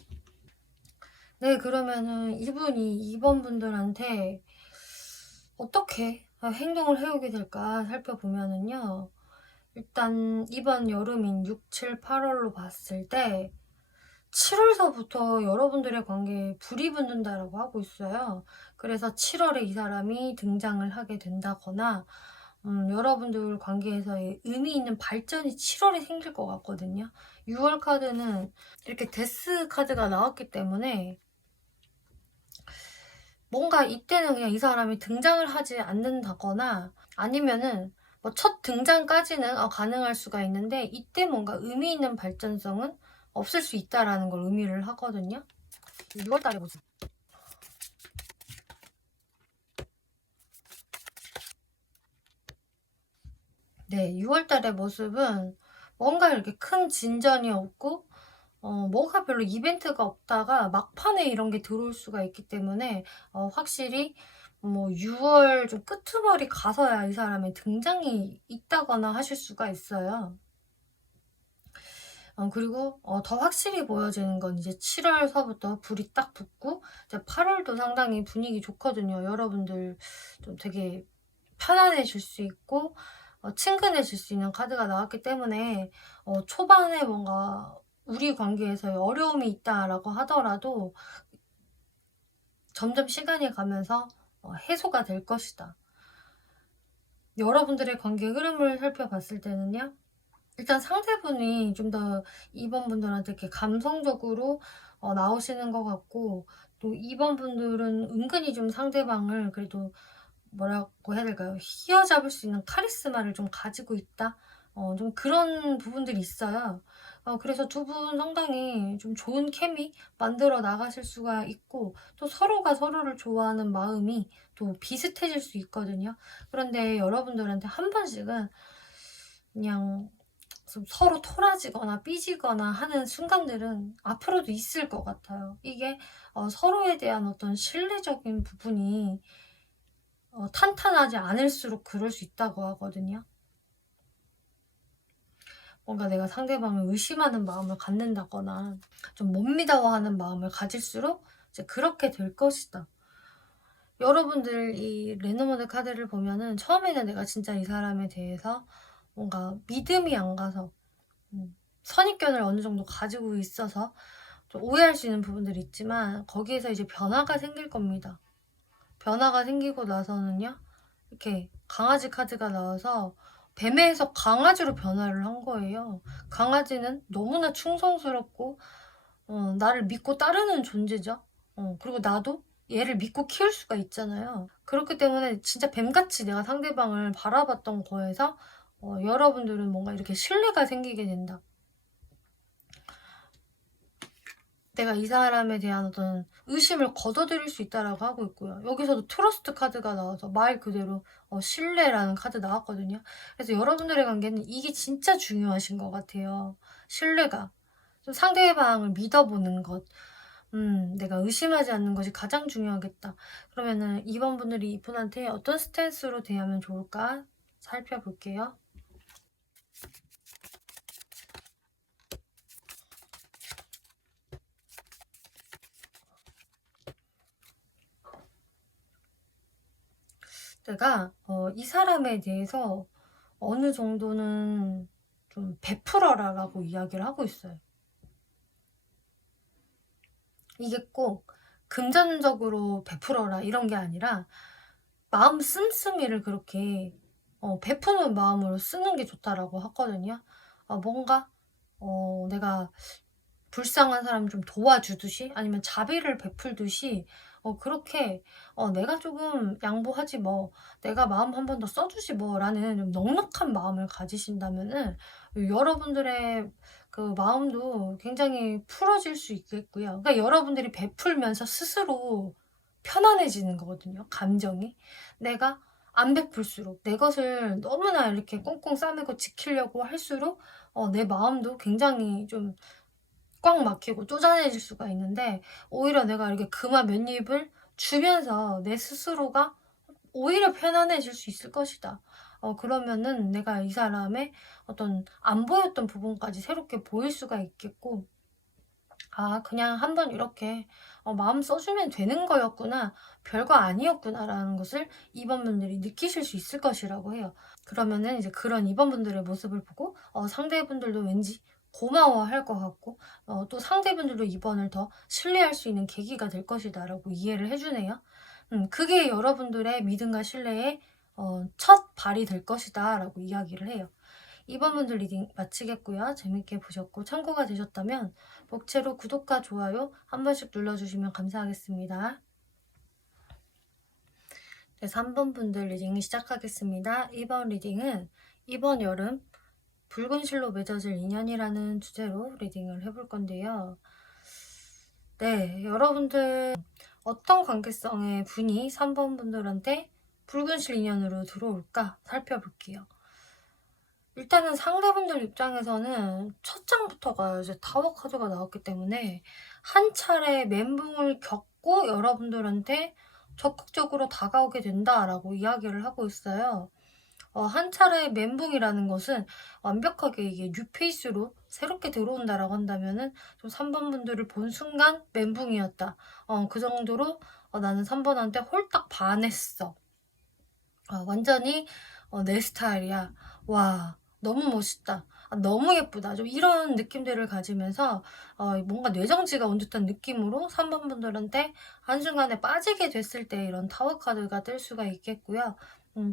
네, 그러면은 이분이 2번 분들한테 어떻게 행동을 해오게 될까 살펴보면은요. 일단 이번 여름인 6, 7, 8월로 봤을 때 7월서부터 여러분들의 관계에 불이 붙는다라고 하고 있어요. 그래서 7월에 이 사람이 등장을 하게 된다거나 여러분들 관계에서의 의미 있는 발전이 7월에 생길 것 같거든요. 6월 카드는 이렇게 데스 카드가 나왔기 때문에 뭔가 이때는 그냥 이 사람이 등장을 하지 않는다거나 아니면은 뭐 첫 등장까지는 가능할 수가 있는데 이때 뭔가 의미 있는 발전성은 없을 수 있다라는 걸 의미를 하거든요. 6월 달에 보자. 네, 6월 달의 모습은 뭔가 이렇게 큰 진전이 없고 뭐가 별로 이벤트가 없다가 막판에 이런 게 들어올 수가 있기 때문에 확실히 뭐 6월 좀 끄트머리 가서야 이 사람의 등장이 있다거나 하실 수가 있어요. 그리고 더 확실히 보여지는 건 이제 7월서부터 불이 딱 붙고 이제 8월도 상당히 분위기 좋거든요. 여러분들 좀 되게 편안해질 수 있고 친근해질 수 있는 카드가 나왔기 때문에 초반에 뭔가 우리 관계에서의 어려움이 있다라고 하더라도 점점 시간이 가면서 해소가 될 것이다. 여러분들의 관계 흐름을 살펴봤을 때는요. 일단 상대분이 좀 더 2번 분들한테 이렇게 감성적으로 나오시는 것 같고, 또 2번 분들은 은근히 좀 상대방을 그래도 뭐라고 해야 될까요? 휘어잡을 수 있는 카리스마를 좀 가지고 있다? 좀 그런 부분들이 있어요. 그래서 두 분 상당히 좀 좋은 케미 만들어 나가실 수가 있고, 또 서로가 서로를 좋아하는 마음이 또 비슷해질 수 있거든요. 그런데 여러분들한테 한 번씩은 그냥 좀 서로 토라지거나 삐지거나 하는 순간들은 앞으로도 있을 것 같아요. 이게 서로에 대한 어떤 신뢰적인 부분이 탄탄하지 않을수록 그럴 수 있다고 하거든요. 뭔가 내가 상대방을 의심하는 마음을 갖는다거나 좀 못 믿어하는 마음을 가질수록 이제 그렇게 될 것이다. 여러분들 이 레노모드 카드를 보면은 처음에는 내가 진짜 이 사람에 대해서 뭔가 믿음이 안 가서 선입견을 어느 정도 가지고 있어서 좀 오해할 수 있는 부분들이 있지만 거기에서 이제 변화가 생길 겁니다. 변화가 생기고 나서는요. 이렇게 강아지 카드가 나와서 뱀에서 강아지로 변화를 한 거예요. 강아지는 너무나 충성스럽고 나를 믿고 따르는 존재죠. 그리고 나도 얘를 믿고 키울 수가 있잖아요. 그렇기 때문에 진짜 뱀같이 내가 상대방을 바라봤던 거에서 여러분들은 뭔가 이렇게 신뢰가 생기게 된다. 내가 이 사람에 대한 어떤 의심을 걷어들일 수 있다라고 하고 있고요. 여기서도 트러스트 카드가 나와서 말 그대로 신뢰라는 카드 나왔거든요. 그래서 여러분들의 관계는 이게 진짜 중요하신 것 같아요. 신뢰가. 좀 상대방을 믿어보는 것. 내가 의심하지 않는 것이 가장 중요하겠다. 그러면은 2번 분들이 이분한테 어떤 스탠스로 대하면 좋을까 살펴볼게요. 내가 이 사람에 대해서 어느 정도는 좀 베풀어라 라고 이야기를 하고 있어요. 이게 꼭 금전적으로 베풀어라 이런 게 아니라 마음 씀씀이를 그렇게 베푸는 마음으로 쓰는 게 좋다라고 하거든요. 뭔가 내가 불쌍한 사람 좀 도와주듯이 아니면 자비를 베풀듯이 그렇게 '내가 조금 양보하지 뭐. 내가 마음 한 번 더 써 주지 뭐.'라는 좀 넉넉한 마음을 가지신다면은 여러분들의 그 마음도 굉장히 풀어질 수 있겠고요. 그러니까 여러분들이 베풀면서 스스로 편안해지는 거거든요, 감정이. 내가 안 베풀수록 내 것을 너무나 이렇게 꽁꽁 싸매고 지키려고 할수록 내 마음도 굉장히 좀 꽉 막히고 쪼잔해질 수가 있는데, 오히려 내가 이렇게 금화 몇 입을 주면서 내 스스로가 오히려 편안해질 수 있을 것이다. 그러면은 내가 이 사람의 어떤 안 보였던 부분까지 새롭게 보일 수가 있겠고, '아 그냥 한번 이렇게 마음 써 주면 되는 거였구나. 별거 아니었구나.'라는 것을 2 번분들이 느끼실 수 있을 것이라고 해요. 그러면은 이제 그런 2 번분들의 모습을 보고 상대분들도 왠지 고마워할 것 같고, 또 상대분들도 2 번을 더 신뢰할 수 있는 계기가 될 것이다라고 이해를 해 주네요. 그게 여러분들의 믿음과 신뢰의 첫 발이 될 것이다라고 이야기를 해요. 2번 분들 리딩 마치겠고요. 재밌게 보셨고 참고가 되셨다면 목채로 구독과 좋아요 한 번씩 눌러주시면 감사하겠습니다. 네, 3번 분들 리딩 시작하겠습니다. 2번 리딩은 이번 여름 붉은 실로 맺어질 인연이라는 주제로 리딩을 해볼 건데요. 네, 여러분들 어떤 관계성의 분이 3번 분들한테 붉은 실 인연으로 들어올까 살펴볼게요. 일단은 상대분들 입장에서는 첫 장부터가 이제 타워 카드가 나왔기 때문에 한 차례 멘붕을 겪고 여러분들한테 적극적으로 다가오게 된다라고 이야기를 하고 있어요. 한 차례 멘붕이라는 것은 완벽하게 이게 뉴페이스로 새롭게 들어온다라고 한다면은 좀 3번 분들을 본 순간 멘붕이었다. 그 정도로 나는 3번한테 홀딱 반했어. 완전히 내 스타일이야. 와, 너무 멋있다. 너무 예쁘다. 좀 이런 느낌들을 가지면서 뭔가 뇌정지가 온 듯한 느낌으로 3번 분들한테 한순간에 빠지게 됐을 때 이런 타워 카드가 뜰 수가 있겠고요.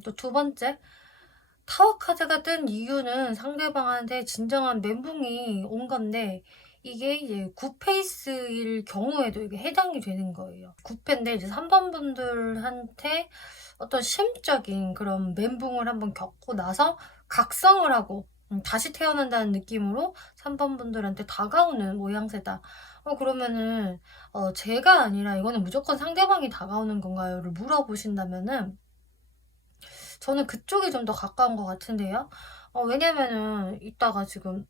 또 두 번째, 타워 카드가 뜬 이유는 상대방한테 진정한 멘붕이 온 건데, 이게 이제 9페이스일 경우에도 이게 해당이 되는 거예요. 9패인데 이제 3번 분들한테 어떤 심적인 그런 멘붕을 한번 겪고 나서 각성을 하고 다시 태어난다는 느낌으로 3번 분들한테 다가오는 모양새다. 그러면은 제가 아니라 이거는 무조건 상대방이 다가오는 건가요?를 물어보신다면은 저는 그쪽이 좀 더 가까운 것 같은데요. 왜냐면은 이따가 지금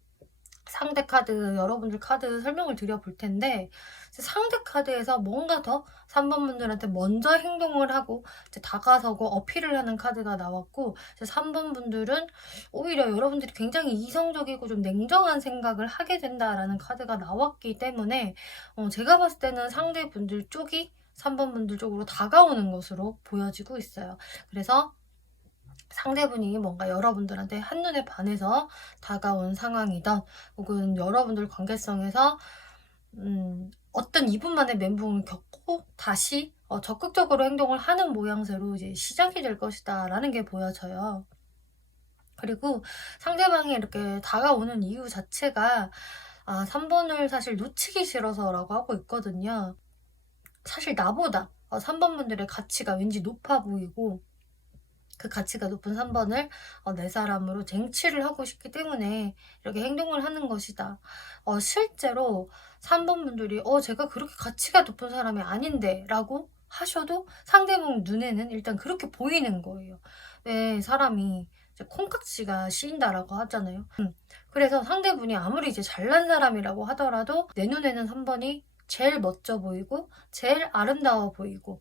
상대 카드, 여러분들 카드 설명을 드려 볼 텐데, 상대 카드에서 뭔가 더 3번 분들한테 먼저 행동을 하고 이제 다가서고 어필을 하는 카드가 나왔고, 3번 분들은 오히려 여러분들이 굉장히 이성적이고 좀 냉정한 생각을 하게 된다라는 카드가 나왔기 때문에 제가 봤을 때는 상대분들 쪽이 3번 분들 쪽으로 다가오는 것으로 보여지고 있어요. 그래서 상대분이 뭔가 여러분들한테 한눈에 반해서 다가온 상황이든, 혹은 여러분들 관계성에서 어떤 2분만의 멘붕을 겪고 다시 적극적으로 행동을 하는 모양새로 이제 시작이 될 것이다 라는 게 보여져요. 그리고 상대방이 이렇게 다가오는 이유 자체가 3번을 사실 놓치기 싫어서라고 하고 있거든요. 사실 나보다 3번 분들의 가치가 왠지 높아 보이고, 그 가치가 높은 3번을 내 사람으로 쟁취를 하고 싶기 때문에 이렇게 행동을 하는 것이다. 실제로 3번 분들이 제가 그렇게 가치가 높은 사람이 아닌데 라고 하셔도 상대방 눈에는 일단 그렇게 보이는 거예요. 왜 사람이 이제 콩깍지가 씌인다라고 하잖아요. 그래서 상대분이 아무리 이제 잘난 사람이라고 하더라도 내 눈에는 3번이 제일 멋져 보이고 제일 아름다워 보이고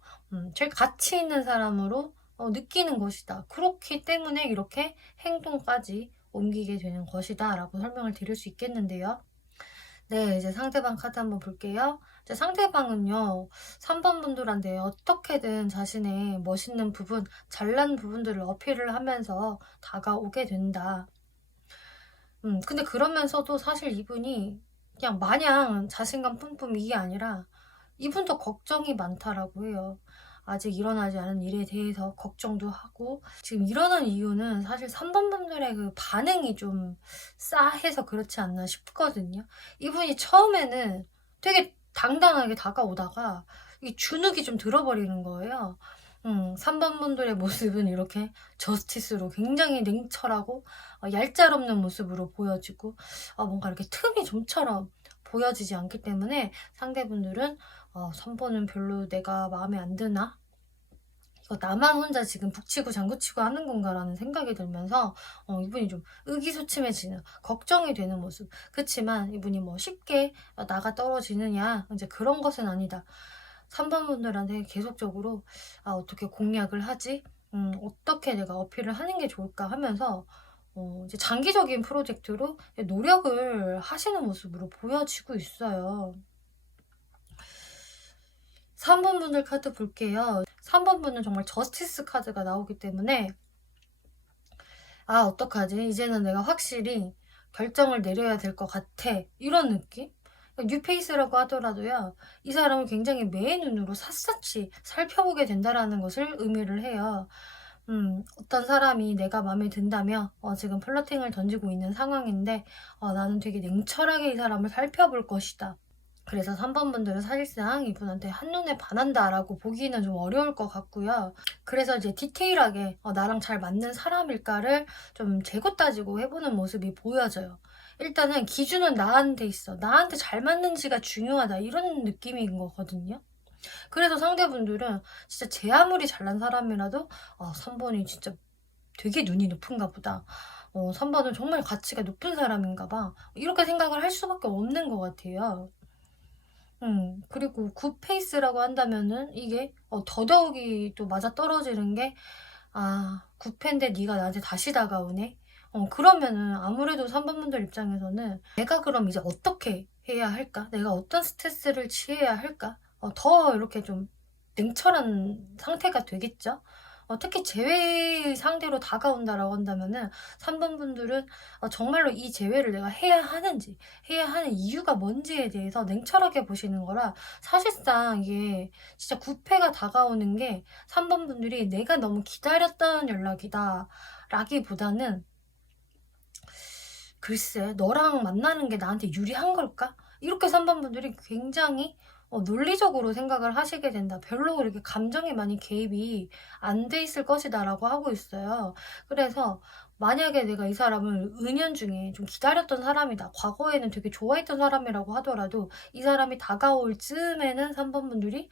제일 가치 있는 사람으로 느끼는 것이다. 그렇기 때문에 이렇게 행동까지 옮기게 되는 것이다 라고 설명을 드릴 수 있겠는데요. 네, 이제 상대방 카드 한번 볼게요. 이제 상대방은요, 3번 분들한테 어떻게든 자신의 멋있는 부분, 잘난 부분들을 어필을 하면서 다가오게 된다. 근데 그러면서도 사실 이분이 그냥 마냥 자신감 뿜뿜 이게 아니라 이분도 걱정이 많다라고 해요. 아직 일어나지 않은 일에 대해서 걱정도 하고, 지금 일어난 이유는 사실 3번 분들의 그 반응이 좀 싸해서 그렇지 않나 싶거든요. 이분이 처음에는 되게 당당하게 다가오다가 이 주눅이 좀 들어버리는 거예요. 3번 분들의 모습은 이렇게 저스티스로 굉장히 냉철하고 얄짤없는 모습으로 보여지고, 뭔가 이렇게 틈이 좀처럼 보여지지 않기 때문에 상대분들은 3번은 별로 내가 마음에 안 드나? 이거 나만 혼자 지금 북치고 장구치고 하는 건가라는 생각이 들면서 이분이 좀 의기소침해지는, 걱정이 되는 모습. 그치만 이분이 뭐 쉽게 나가 떨어지느냐, 이제 그런 것은 아니다. 3번 분들한테 계속적으로 어떻게 공략을 하지? 어떻게 내가 어필을 하는 게 좋을까 하면서 이제 장기적인 프로젝트로 노력을 하시는 모습으로 보여지고 있어요. 3번 분들 카드 볼게요. 3번 분은 정말 저스티스 카드가 나오기 때문에 어떡하지? 이제는 내가 확실히 결정을 내려야 될 것 같아. 이런 느낌? 뉴페이스라고 하더라도요, 이 사람을 굉장히 매의 눈으로 샅샅이 살펴보게 된다라는 것을 의미를 해요. 어떤 사람이 내가 마음에 든다면 지금 플러팅을 던지고 있는 상황인데 나는 되게 냉철하게 이 사람을 살펴볼 것이다. 그래서 3번 분들은 사실상 이분한테 한눈에 반한다라고 보기는 좀 어려울 것 같고요. 그래서 이제 디테일하게 나랑 잘 맞는 사람일까를 좀 재고 따지고 해보는 모습이 보여져요. 일단은 기준은 나한테 있어. 나한테 잘 맞는지가 중요하다. 이런 느낌인 거거든요. 그래서 상대분들은 진짜 제 아무리 잘난 사람이라도 3번이 진짜 되게 눈이 높은가 보다. 3번은 정말 가치가 높은 사람인가 봐. 이렇게 생각을 할 수밖에 없는 것 같아요. 그리고 굿페이스라고 한다면은 이게 더더욱이 또 맞아떨어지는 게, 굿페인데 네가 나한테 다시 다가오네? 그러면은 아무래도 3번 분들 입장에서는 내가 그럼 이제 어떻게 해야 할까? 내가 어떤 스탠스를 취해야 할까? 더 이렇게 좀 냉철한 상태가 되겠죠? 특히 재회 상대로 다가온다라고 한다면은 3번 분들은 정말로 이 재회를 내가 해야 하는지, 해야 하는 이유가 뭔지에 대해서 냉철하게 보시는 거라, 사실상 이게 진짜 구패가 다가오는 게 3번 분들이 내가 너무 기다렸던 연락이다 라기보다는, 글쎄 너랑 만나는 게 나한테 유리한 걸까? 이렇게 3번 분들이 굉장히 논리적으로 생각을 하시게 된다. 별로 그렇게 감정에 많이 개입이 안 돼 있을 것이다 라고 하고 있어요. 그래서 만약에 내가 이 사람을 은연중에 좀 기다렸던 사람이다, 과거에는 되게 좋아했던 사람이라고 하더라도 이 사람이 다가올 즈음에는 3번 분들이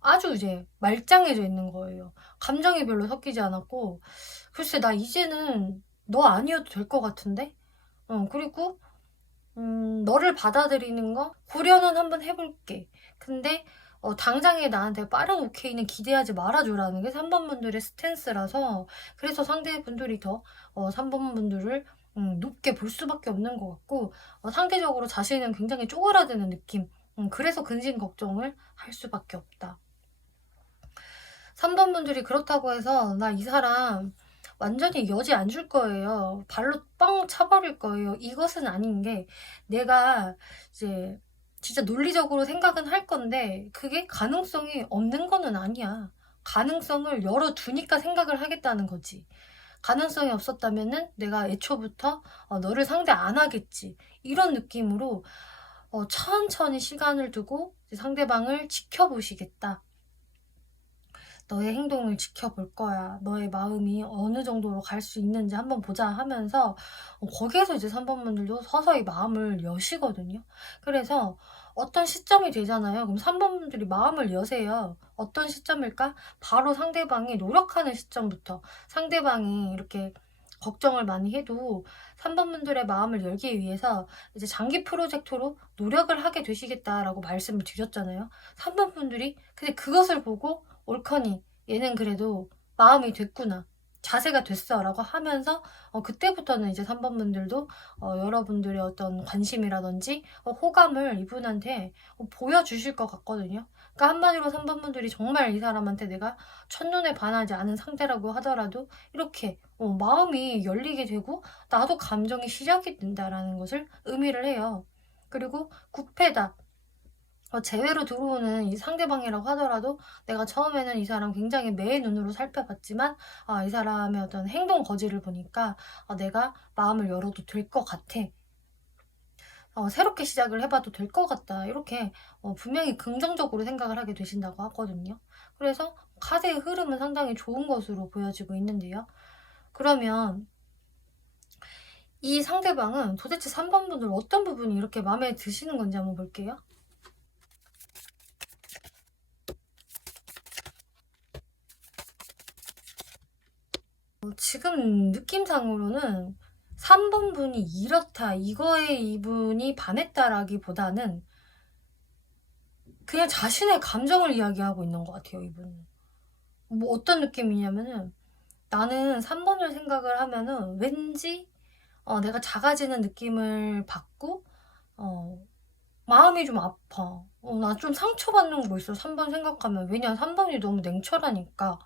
아주 이제 말짱해져 있는 거예요. 감정이 별로 섞이지 않았고, 글쎄 나 이제는 너 아니어도 될 것 같은데? 그리고 너를 받아들이는 거 고려는 한번 해볼게. 근데 당장에 나한테 빠른 오케이는 기대하지 말아줘라는 게 3번 분들의 스탠스라서, 그래서 상대분들이 더 3번 분들을 높게 볼 수밖에 없는 것 같고, 상대적으로 자신은 굉장히 쪼그라드는 느낌. 그래서 근심 걱정을 할 수밖에 없다. 3번 분들이 그렇다고 해서 나 이 사람 완전히 여지 안 줄 거예요, 발로 뻥 차버릴 거예요, 이것은 아닌 게, 내가 이제 진짜 논리적으로 생각은 할 건데 그게 가능성이 없는 거는 아니야. 가능성을 열어두니까 생각을 하겠다는 거지. 가능성이 없었다면은 내가 애초부터 너를 상대 안 하겠지, 이런 느낌으로 천천히 시간을 두고 상대방을 지켜보시겠다. 너의 행동을 지켜볼 거야. 너의 마음이 어느 정도로 갈 수 있는지 한번 보자 하면서 거기에서 이제 3번 분들도 서서히 마음을 여시거든요. 그래서 어떤 시점이 되잖아요. 그럼 3번 분들이 마음을 여세요. 어떤 시점일까? 바로 상대방이 노력하는 시점부터, 상대방이 이렇게 걱정을 많이 해도 3번 분들의 마음을 열기 위해서 이제 장기 프로젝트로 노력을 하게 되시겠다라고 말씀을 드렸잖아요. 3번 분들이 근데 그것을 보고 옳거니 얘는 그래도 마음이 됐구나, 자세가 됐어 라고 하면서 그때부터는 이제 3번 분들도 여러분들의 어떤 관심이라든지 호감을 이분한테 보여주실 것 같거든요. 그러니까 한마디로 3번 분들이 정말 이 사람한테 내가 첫눈에 반하지 않은 상대라고 하더라도 이렇게 마음이 열리게 되고 나도 감정이 시작이 된다라는 것을 의미를 해요. 그리고 구패다. 제외로 들어오는 이 상대방이라고 하더라도 내가 처음에는 이 사람 굉장히 매의 눈으로 살펴봤지만 이 사람의 어떤 행동 거지를 보니까 내가 마음을 열어도 될 것 같아. 새롭게 시작을 해봐도 될 것 같다. 이렇게 분명히 긍정적으로 생각을 하게 되신다고 하거든요. 그래서 카드의 흐름은 상당히 좋은 것으로 보여지고 있는데요. 그러면 이 상대방은 도대체 3번 분들 어떤 부분이 이렇게 마음에 드시는 건지 한번 볼게요. 지금 느낌상으로는 3번 분이 이렇다, 이거에 이분이 반했다라기보다는 그냥 자신의 감정을 이야기하고 있는 것 같아요, 이분은. 뭐 어떤 느낌이냐면은 나는 3번을 생각을 하면은 왠지 내가 작아지는 느낌을 받고 마음이 좀 아파. 나 좀 상처받는 거 있어, 3번 생각하면. 왜냐면 3번이 너무 냉철하니까.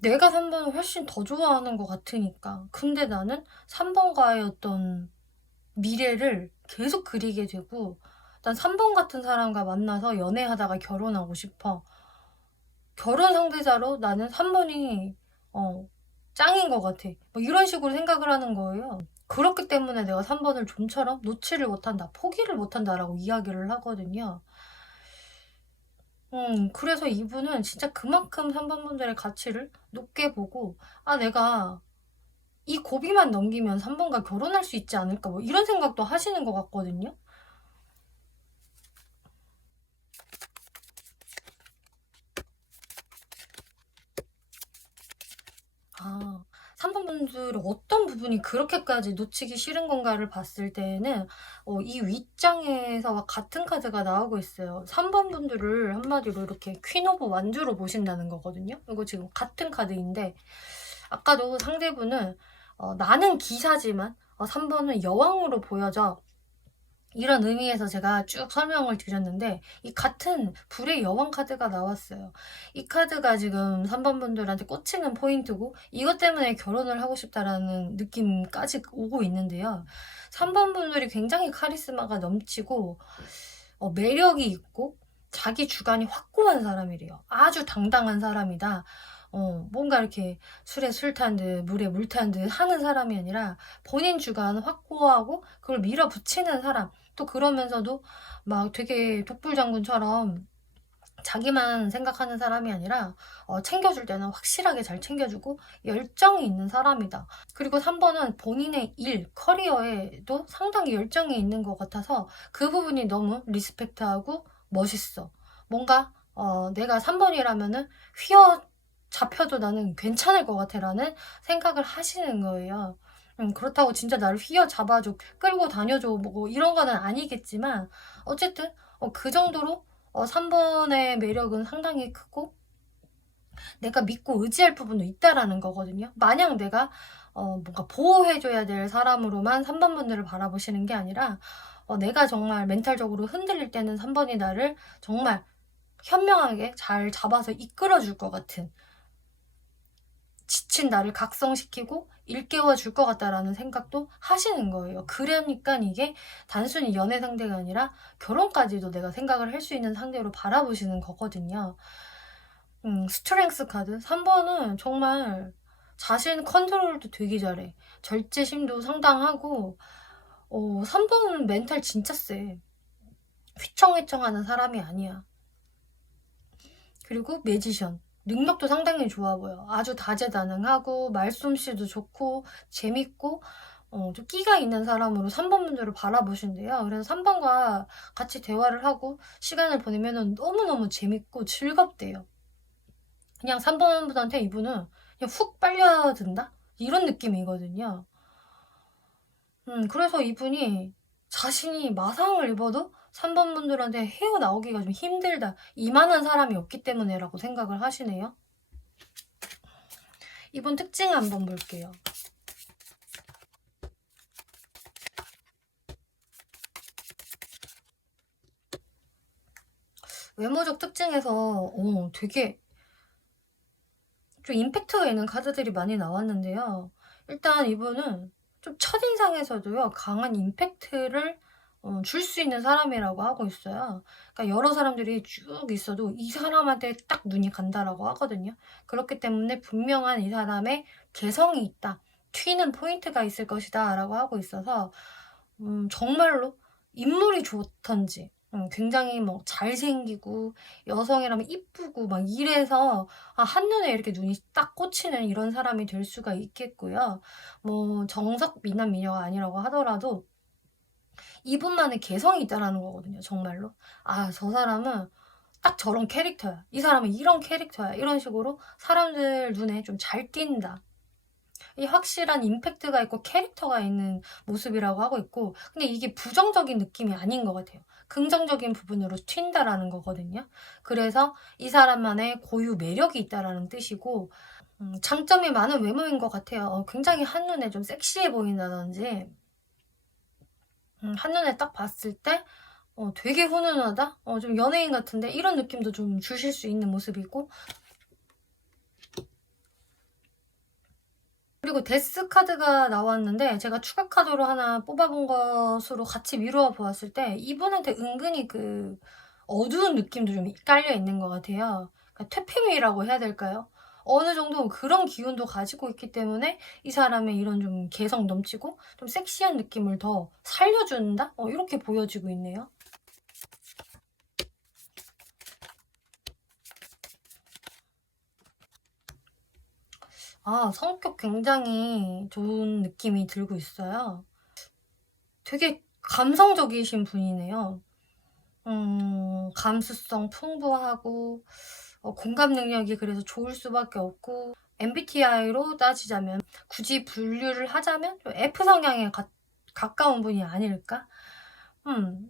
내가 3번을 훨씬 더 좋아하는 것 같으니까. 근데 나는 3번과의 어떤 미래를 계속 그리게 되고, 난 3번 같은 사람과 만나서 연애하다가 결혼하고 싶어. 결혼 상대자로 나는 3번이 짱인 것 같아. 뭐 이런 식으로 생각을 하는 거예요. 그렇기 때문에 내가 3번을 좀처럼 놓지를 못한다, 포기를 못한다라고 이야기를 하거든요. 그래서 이분은 진짜 그만큼 3번 분들의 가치를 높게 보고, 내가 이 고비만 넘기면 3번과 결혼할 수 있지 않을까, 뭐 이런 생각도 하시는 것 같거든요. 3번 분들은 어떤 부분이 그렇게까지 놓치기 싫은 건가를 봤을 때는 이 윗장에서 같은 카드가 나오고 있어요. 3번 분들을 한마디로 이렇게 퀸 오브 완주로 보신다는 거거든요. 이거 지금 같은 카드인데, 아까도 상대분은 나는 기사지만 3번은 여왕으로 보여져. 이런 의미에서 제가 쭉 설명을 드렸는데, 이 같은 불의 여왕 카드가 나왔어요. 이 카드가 지금 3번 분들한테 꽂히는 포인트고, 이것 때문에 결혼을 하고 싶다라는 느낌까지 오고 있는데요. 3번 분들이 굉장히 카리스마가 넘치고 매력이 있고 자기 주관이 확고한 사람이래요. 아주 당당한 사람이다. 뭔가 이렇게 술에 술 탄 듯 물에 물 탄 듯 하는 사람이 아니라 본인 주관 확고하고 그걸 밀어붙이는 사람. 또 그러면서도 막 되게 독불장군처럼 자기만 생각하는 사람이 아니라 챙겨줄 때는 확실하게 잘 챙겨주고 열정이 있는 사람이다. 그리고 3번은 본인의 일, 커리어에도 상당히 열정이 있는 것 같아서 그 부분이 너무 리스펙트하고 멋있어. 뭔가 내가 3번이라면은 휘어 잡혀도 나는 괜찮을 것 같아 라는 생각을 하시는 거예요. 그렇다고 진짜 나를 휘어 잡아줘, 끌고 다녀줘, 뭐 이런 거는 아니겠지만 어쨌든 그 정도로 3번의 매력은 상당히 크고 내가 믿고 의지할 부분도 있다라는 거거든요. 마냥 내가 뭔가 보호해줘야 될 사람으로만 3번 분들을 바라보시는 게 아니라 내가 정말 멘탈적으로 흔들릴 때는 3번이 나를 정말 현명하게 잘 잡아서 이끌어줄 것 같은, 지친 나를 각성시키고 일깨워 줄 것 같다라는 생각도 하시는 거예요. 그러니까 이게 단순히 연애 상대가 아니라 결혼까지도 내가 생각을 할 수 있는 상대로 바라보시는 거거든요. 스트렝스 카드 3번은 정말 자신 컨트롤도 되게 잘해. 절제심도 상당하고 3번은 멘탈 진짜 세. 휘청휘청하는 사람이 아니야. 그리고 매지션. 능력도 상당히 좋아 보여. 아주 다재다능하고 말솜씨도 좋고 재밌고 좀 끼가 있는 사람으로 3번 분들을 바라보신대요. 그래서 3번과 같이 대화를 하고 시간을 보내면 너무너무 재밌고 즐겁대요. 그냥 3번 분한테 이분은 그냥 훅 빨려든다? 이런 느낌이거든요. 그래서 이분이 자신이 마상을 입어도 3번 분들한테 헤어나오기가 좀 힘들다, 이만한 사람이 없기 때문에라고 생각을 하시네요. 이분 특징 한번 볼게요. 외모적 특징에서 되게 좀 임팩트가 있는 카드들이 많이 나왔는데요. 일단 이분은 좀 첫인상에서도요, 강한 임팩트를 줄 수 있는 사람이라고 하고 있어요. 그러니까 여러 사람들이 쭉 있어도 이 사람한테 딱 눈이 간다라고 하거든요. 그렇기 때문에 분명한 이 사람의 개성이 있다. 튀는 포인트가 있을 것이다 라고 하고 있어서 정말로 인물이 좋던지 굉장히 뭐 잘생기고 여성이라면 이쁘고 막 이래서 한눈에 이렇게 눈이 딱 꽂히는 이런 사람이 될 수가 있겠고요. 뭐 정석 미남 미녀가 아니라고 하더라도 이분만의 개성이 있다라는 거거든요. 정말로. 저 사람은 딱 저런 캐릭터야. 이 사람은 이런 캐릭터야. 이런 식으로 사람들 눈에 좀 잘 띈다. 이 확실한 임팩트가 있고 캐릭터가 있는 모습이라고 하고 있고, 근데 이게 부정적인 느낌이 아닌 것 같아요. 긍정적인 부분으로 튄다라는 거거든요. 그래서 이 사람만의 고유 매력이 있다라는 뜻이고, 장점이 많은 외모인 것 같아요. 굉장히 한눈에 좀 섹시해 보인다든지, 한눈에 딱 봤을 때 되게 훈훈하다? 좀 연예인 같은데? 이런 느낌도 좀 주실 수 있는 모습이고, 그리고 데스 카드가 나왔는데 제가 추가 카드로 하나 뽑아본 것으로 같이 미루어 보았을 때 이분한테 은근히 그 어두운 느낌도 좀 깔려 있는 것 같아요. 그러니까 퇴폐미라고 해야 될까요? 어느 정도 그런 기운도 가지고 있기 때문에 이 사람의 이런 좀 개성 넘치고 좀 섹시한 느낌을 더 살려준다? 이렇게 보여지고 있네요. 성격 굉장히 좋은 느낌이 들고 있어요. 되게 감성적이신 분이네요. 감수성 풍부하고 공감 능력이 그래서 좋을 수밖에 없고, MBTI로 따지자면 굳이 분류를 하자면 좀 F 성향에 가까운 분이 아닐까?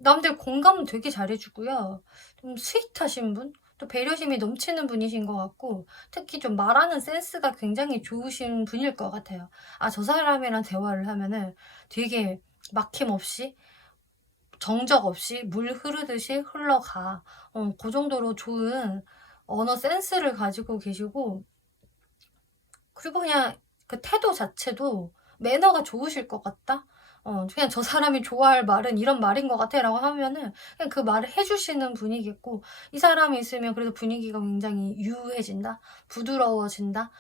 남들 공감 되게 잘해주고요. 좀 스윗하신 분? 또 배려심이 넘치는 분이신 것 같고, 특히 좀 말하는 센스가 굉장히 좋으신 분일 것 같아요. 저 사람이랑 대화를 하면은 되게 막힘없이 정적 없이 물 흐르듯이 흘러가. 그 정도로 좋은 언어 센스를 가지고 계시고, 그리고 그냥 그 태도 자체도 매너가 좋으실 것 같다? 그냥 저 사람이 좋아할 말은 이런 말인 것 같아 라고 하면은 그냥 그 말을 해주시는 분이겠고, 이 사람이 있으면 그래도 분위기가 굉장히 유해진다? 부드러워진다?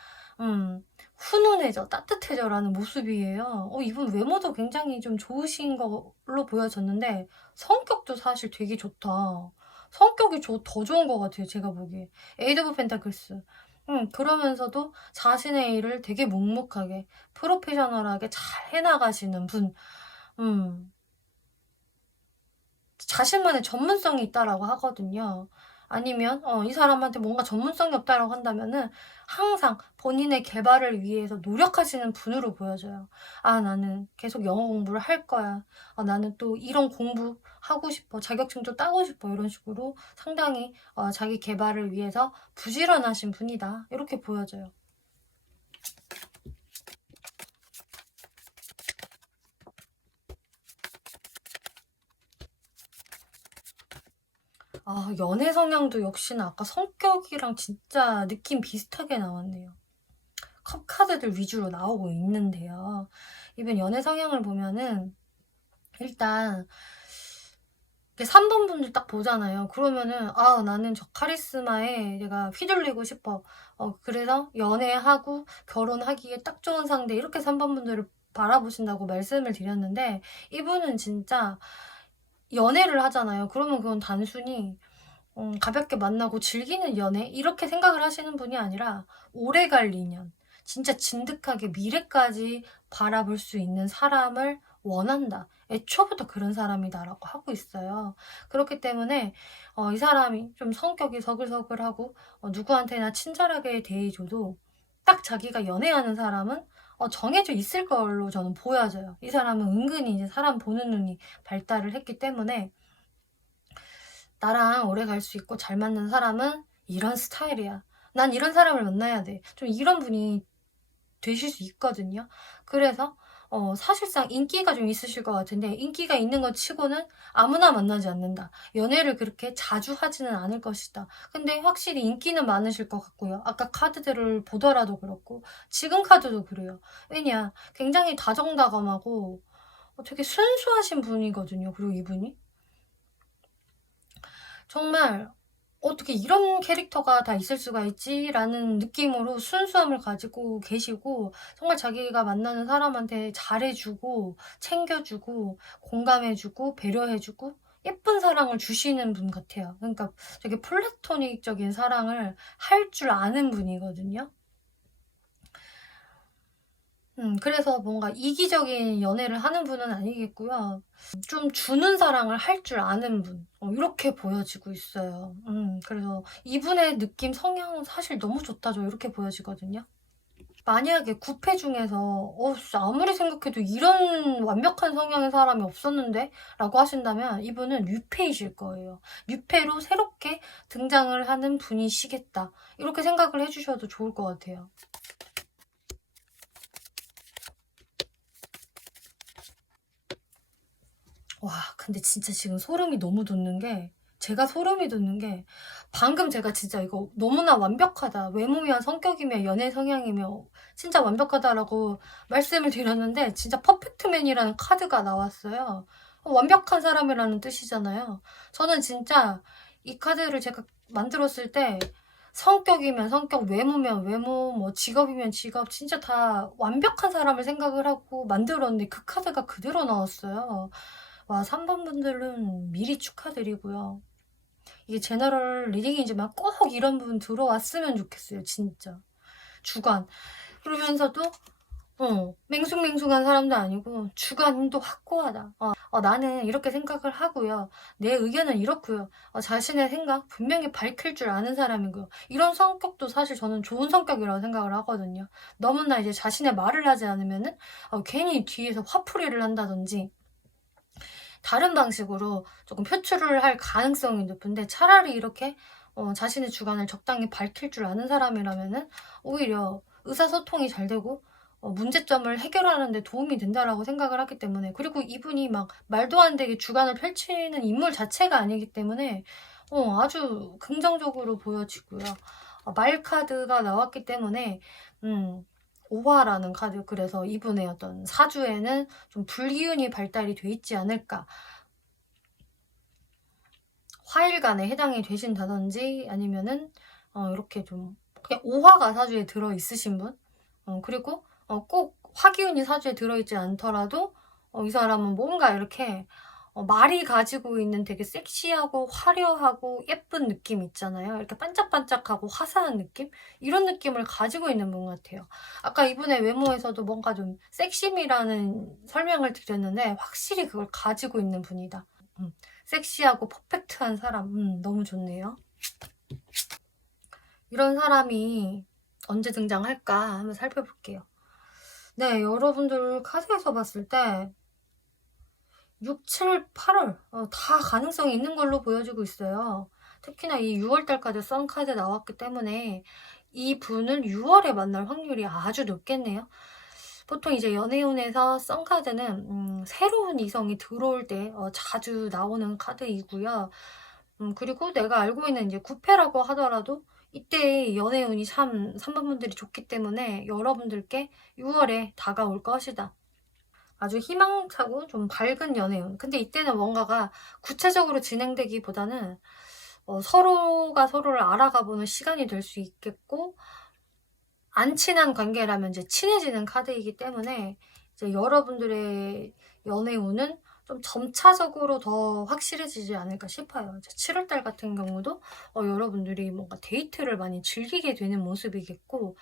훈훈해져, 따뜻해져 라는 모습이에요. 이분 외모도 굉장히 좀 좋으신 걸로 보여졌는데 성격도 사실 되게 좋다. 성격이 더 좋은 것 같아요, 제가 보기에. 에이드 오브 펜타클스. 그러면서도 자신의 일을 되게 묵묵하게 프로페셔널하게 잘 해나가시는 분. 자신만의 전문성이 있다라고 하거든요. 아니면 이 사람한테 뭔가 전문성이 없다라고 한다면은 항상 본인의 개발을 위해서 노력하시는 분으로 보여져요. 나는 계속 영어 공부를 할 거야. 나는 또 이런 공부하고 싶어. 자격증도 따고 싶어. 이런 식으로 상당히 자기 개발을 위해서 부지런하신 분이다. 이렇게 보여져요. 연애 성향도 역시나 아까 성격이랑 진짜 느낌 비슷하게 나왔네요. 컵 카드들 위주로 나오고 있는데요. 이번 연애 성향을 보면은 일단 3번 분들 딱 보잖아요. 그러면은 나는 저 카리스마에 내가 휘둘리고 싶어. 그래서 연애하고 결혼하기에 딱 좋은 상대, 이렇게 3번 분들을 바라보신다고 말씀을 드렸는데, 이분은 진짜 연애를 하잖아요. 그러면 그건 단순히 가볍게 만나고 즐기는 연애? 이렇게 생각을 하시는 분이 아니라 오래갈 인연, 진짜 진득하게 미래까지 바라볼 수 있는 사람을 원한다. 애초부터 그런 사람이다라고 하고 있어요. 그렇기 때문에 이 사람이 좀 성격이 서글서글하고 누구한테나 친절하게 대해줘도 딱 자기가 연애하는 사람은 정해져 있을 걸로 저는 보여져요. 이 사람은 은근히 이제 사람 보는 눈이 발달을 했기 때문에 나랑 오래 갈 수 있고 잘 맞는 사람은 이런 스타일이야. 난 이런 사람을 만나야 돼. 좀 이런 분이 되실 수 있거든요. 그래서 사실상 인기가 좀 있으실 것 같은데, 인기가 있는 것 치고는 아무나 만나지 않는다. 연애를 그렇게 자주 하지는 않을 것이다. 근데 확실히 인기는 많으실 것 같고요. 아까 카드들을 보더라도 그렇고 지금 카드도 그래요. 왜냐, 굉장히 다정다감하고 되게 순수하신 분이거든요. 그리고 이분이 정말 '어떻게 이런 캐릭터가 다 있을 수가 있지?'라는 느낌으로 순수함을 가지고 계시고, 정말 자기가 만나는 사람한테 잘해 주고 챙겨 주고 공감해 주고 배려해 주고 예쁜 사랑을 주시는 분 같아요. 그러니까 되게 플라토닉적인 사랑을 할 줄 아는 분이거든요. 그래서 뭔가 이기적인 연애를 하는 분은 아니겠고요. 좀 주는 사랑을 할 줄 아는 분, 이렇게 보여지고 있어요. 그래서 이분의 느낌, 성향은 사실 너무 좋다, 저 이렇게 보여지거든요. 만약에 9패 중에서 아무리 생각해도 이런 완벽한 성향의 사람이 없었는데? 라고 하신다면 이분은 뉴페이실 거예요. 뉴페로 새롭게 등장을 하는 분이시겠다, 이렇게 생각을 해주셔도 좋을 것 같아요. 와, 근데 진짜 지금 소름이 너무 돋는 게, 제가 소름이 돋는 게, 방금 제가 진짜 이거 너무나 완벽하다, 외모며 성격이며 연애 성향이며 진짜 완벽하다라고 말씀을 드렸는데, 진짜 퍼펙트맨이라는 카드가 나왔어요. 완벽한 사람이라는 뜻이잖아요. 저는 진짜 이 카드를 제가 만들었을 때 성격이면 성격, 외모면 외모, 뭐 직업이면 직업, 진짜 다 완벽한 사람을 생각을 하고 만들었는데 그 카드가 그대로 나왔어요. 와, 3번 분들은 미리 축하드리고요. 이게 제너럴 리딩이지만 꼭 이런 분 들어왔으면 좋겠어요, 진짜. 주관. 그러면서도 맹숭맹숭한 사람도 아니고 주관도 확고하다. 나는 이렇게 생각을 하고요. 내 의견은 이렇고요. 자신의 생각 분명히 밝힐 줄 아는 사람이고요. 이런 성격도 사실 저는 좋은 성격이라고 생각을 하거든요. 너무나 이제 자신의 말을 하지 않으면은 괜히 뒤에서 화풀이를 한다든지 다른 방식으로 조금 표출을 할 가능성이 높은데, 차라리 이렇게 자신의 주관을 적당히 밝힐 줄 아는 사람이라면은 오히려 의사소통이 잘 되고 문제점을 해결하는 데 도움이 된다라고 생각을 하기 때문에, 그리고 이분이 막 말도 안 되게 주관을 펼치는 인물 자체가 아니기 때문에 아주 긍정적으로 보여지고요. 말 카드가 나왔기 때문에 오화라는 카드, 그래서 이분의 어떤 사주에는 좀 불기운이 발달이 돼 있지 않을까, 화일간에 해당이 되신다든지 아니면은 이렇게 좀 그냥 오화가 사주에 들어 있으신 분, 그리고 꼭 화기운이 사주에 들어있지 않더라도 이 사람은 뭔가 이렇게 말이 가지고 있는 되게 섹시하고 화려하고 예쁜 느낌 있잖아요. 이렇게 반짝반짝하고 화사한 느낌? 이런 느낌을 가지고 있는 분 같아요. 아까 이분의 외모에서도 뭔가 좀 섹심이라는 설명을 드렸는데 확실히 그걸 가지고 있는 분이다. 섹시하고 퍼펙트한 사람, 너무 좋네요. 이런 사람이 언제 등장할까 한번 살펴볼게요. 네, 여러분들 카드에서 봤을 때 6, 7, 8월 다 가능성이 있는 걸로 보여지고 있어요. 특히나 이 6월달까지 썬카드 나왔기 때문에 이 분을 6월에 만날 확률이 아주 높겠네요. 보통 이제 연애운에서 썬카드는 새로운 이성이 들어올 때 자주 나오는 카드이고요. 그리고 내가 알고 있는 이제 9패라고 하더라도 이때 연애운이 참 3번 분들이 좋기 때문에 여러분들께 6월에 다가올 것이다. 아주 희망차고 좀 밝은 연애운. 근데 이때는 뭔가가 구체적으로 진행되기보다는 서로가 서로를 알아가보는 시간이 될 수 있겠고, 안 친한 관계라면 이제 친해지는 카드이기 때문에 이제 여러분들의 연애운은 좀 점차적으로 더 확실해지지 않을까 싶어요. 7월달 같은 경우도 여러분들이 뭔가 데이트를 많이 즐기게 되는 모습이겠고,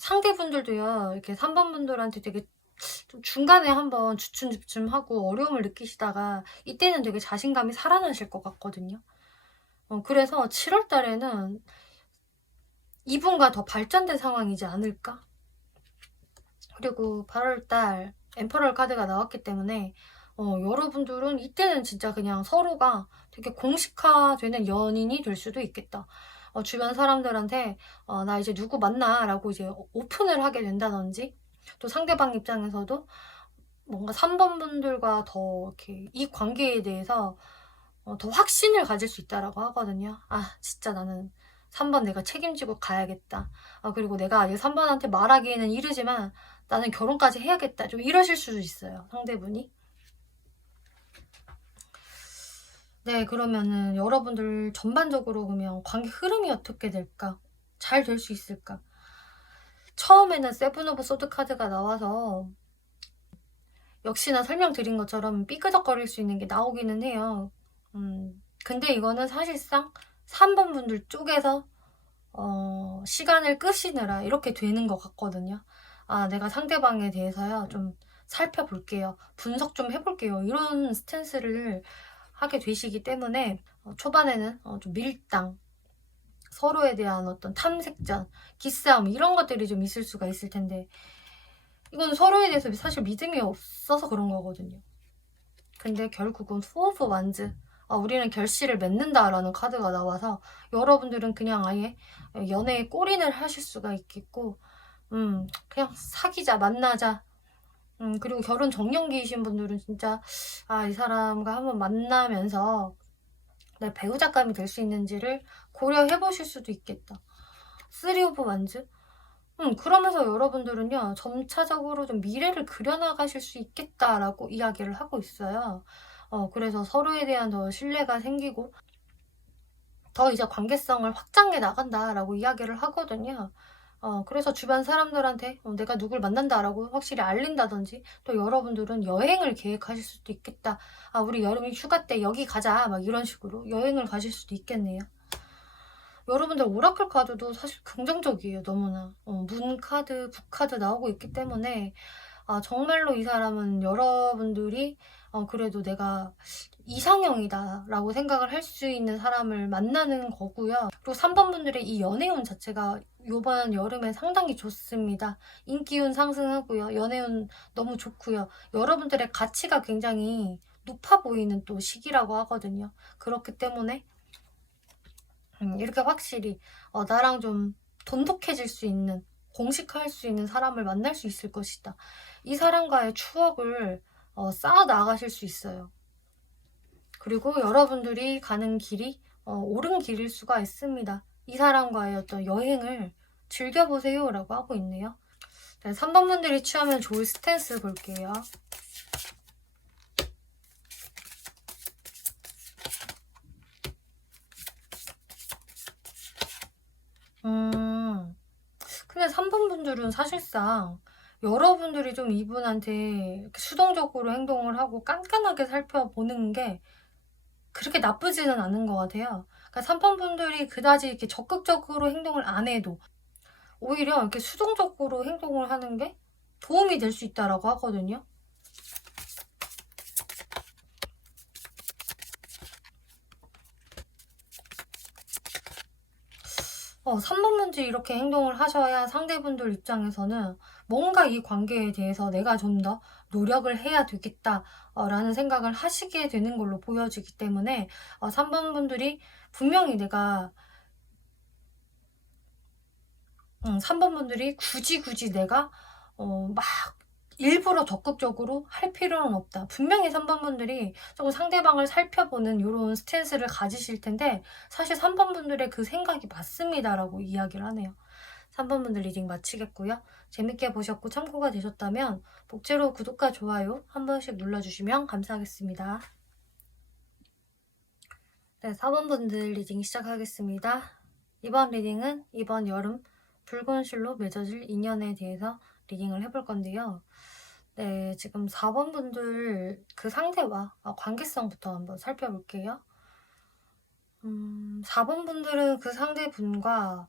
상대분들도요, 이렇게 3번 분들한테 되게 좀 중간에 한번 주춤주춤하고 어려움을 느끼시다가 이때는 되게 자신감이 살아나실 것 같거든요. 그래서 7월 달에는 이분과 더 발전된 상황이지 않을까? 그리고 8월 달 엠퍼럴 카드가 나왔기 때문에 여러분들은 이때는 진짜 그냥 서로가 되게 공식화되는 연인이 될 수도 있겠다. 주변 사람들한테 나 이제 누구 만나 라고 이제 오픈을 하게 된다든지, 또 상대방 입장에서도 뭔가 3번 분들과 더 이렇게 이 관계에 대해서 더 확신을 가질 수 있다라고 하거든요. 진짜 나는 3번 내가 책임지고 가야겠다. 그리고 내가 아직 3번한테 말하기에는 이르지만 나는 결혼까지 해야겠다. 좀 이러실 수도 있어요, 상대분이. 네, 그러면은 여러분들 전반적으로 보면 관계 흐름이 어떻게 될까? 잘 될 수 있을까? 처음에는 세븐 오브 소드 카드가 나와서 역시나 설명드린 것처럼 삐그덕거릴 수 있는 게 나오기는 해요. 근데 이거는 사실상 3번 분들 쪽에서 시간을 끄시느라 이렇게 되는 것 같거든요. 내가 상대방에 대해서요, 좀 살펴볼게요. 분석 좀 해볼게요. 이런 스탠스를 하게 되시기 때문에 초반에는 좀 밀당, 서로에 대한 어떤 탐색전, 기싸움 이런 것들이 좀 있을 수가 있을 텐데 이건 서로에 대해서 사실 믿음이 없어서 그런 거거든요. 근데 결국은 투 오브 완즈, 우리는 결실을 맺는다라는 카드가 나와서 여러분들은 그냥 아예 연애에 골인을 하실 수가 있겠고 그냥 사귀자, 만나자. 그리고 결혼 정년기이신 분들은 진짜 이 사람과 한번 만나면서 내 배우자감이 될 수 있는지를 고려해 보실 수도 있겠다. 3 오브 완즈? 그러면서 여러분들은요, 점차적으로 좀 미래를 그려나가실 수 있겠다라고 이야기를 하고 있어요. 그래서 서로에 대한 더 신뢰가 생기고, 더 이제 관계성을 확장해 나간다라고 이야기를 하거든요. 그래서 주변 사람들한테 내가 누굴 만난다라고 확실히 알린다든지, 또 여러분들은 여행을 계획하실 수도 있겠다. 우리 여름 휴가 때 여기 가자. 막 이런 식으로 여행을 가실 수도 있겠네요. 여러분들 오라클 카드도 사실 긍정적이에요. 너무나 문 카드, 부 카드 나오고 있기 때문에 정말로 이 사람은 여러분들이 그래도 내가 이상형이다 라고 생각을 할 수 있는 사람을 만나는 거고요. 그리고 3번 분들의 이 연애운 자체가 이번 여름에 상당히 좋습니다. 인기운 상승하고요. 연애운 너무 좋고요. 여러분들의 가치가 굉장히 높아 보이는 또 시기라고 하거든요. 그렇기 때문에 이렇게 확실히 나랑 좀 돈독해질 수 있는, 공식화할 수 있는 사람을 만날 수 있을 것이다. 이 사람과의 추억을 쌓아 나가실 수 있어요. 그리고 여러분들이 가는 길이 옳은 길일 수가 있습니다. 이 사람과의 어떤 여행을 즐겨보세요 라고 하고 있네요. 네, 3번 분들이 취하면 좋을 스탠스 볼게요. 근데 3번 분들은 사실상 여러분들이 좀 이분한테 이렇게 수동적으로 행동을 하고 깐깐하게 살펴보는 게 그렇게 나쁘지는 않은 것 같아요. 그러니까 3번 분들이 그다지 이렇게 적극적으로 행동을 안 해도 오히려 이렇게 수동적으로 행동을 하는 게 도움이 될 수 있다라고 하거든요. 3번 분들이 이렇게 행동을 하셔야 상대분들 입장에서는 뭔가 이 관계에 대해서 내가 좀 더 노력을 해야 되겠다 라는 생각을 하시게 되는 걸로 보여지기 때문에 3번 분들이 분명히 3번 분들이 굳이 내가 막 일부러 적극적으로 할 필요는 없다. 분명히 3번 분들이 조금 상대방을 살펴보는 이런 스탠스를 가지실 텐데 사실 3번 분들의 그 생각이 맞습니다라고 이야기를 하네요. 3번 분들 리딩 마치겠고요. 재밌게 보셨고 참고가 되셨다면 복제로 구독과 좋아요 한 번씩 눌러주시면 감사하겠습니다. 네, 4번 분들 리딩 시작하겠습니다. 이번 리딩은 이번 여름 붉은 실로 맺어질 인연에 대해서 리딩을 해볼 건데요. 네, 지금 4번 분들 그 상대와 관계성부터 한번 살펴볼게요. 4번 분들은 그 상대분과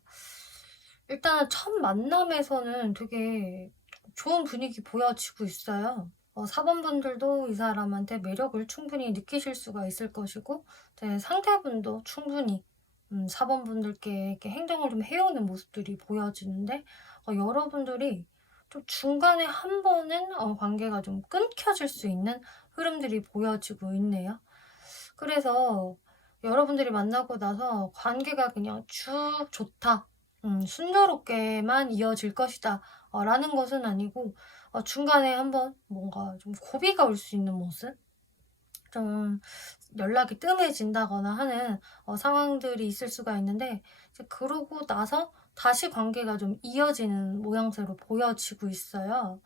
일단 첫 만남에서는 되게 좋은 분위기 보여지고 있어요. 4번 분들도 이 사람한테 매력을 충분히 느끼실 수가 있을 것이고 네, 상대분도 충분히 4번 분들께 이렇게 행동을 좀 해오는 모습들이 보여지는데 여러분들이 좀 중간에 한 번은 관계가 좀 끊겨질 수 있는 흐름들이 보여지고 있네요. 그래서 여러분들이 만나고 나서 관계가 그냥 쭉 좋다, 순조롭게만 이어질 것이다 라는 것은 아니고 중간에 한번 뭔가 좀 고비가 올 수 있는 모습, 좀 연락이 뜸해진다거나 하는 상황들이 있을 수가 있는데, 이제 그러고 나서 다시 관계가 좀 이어지는 모양새로 보여지고 있어요.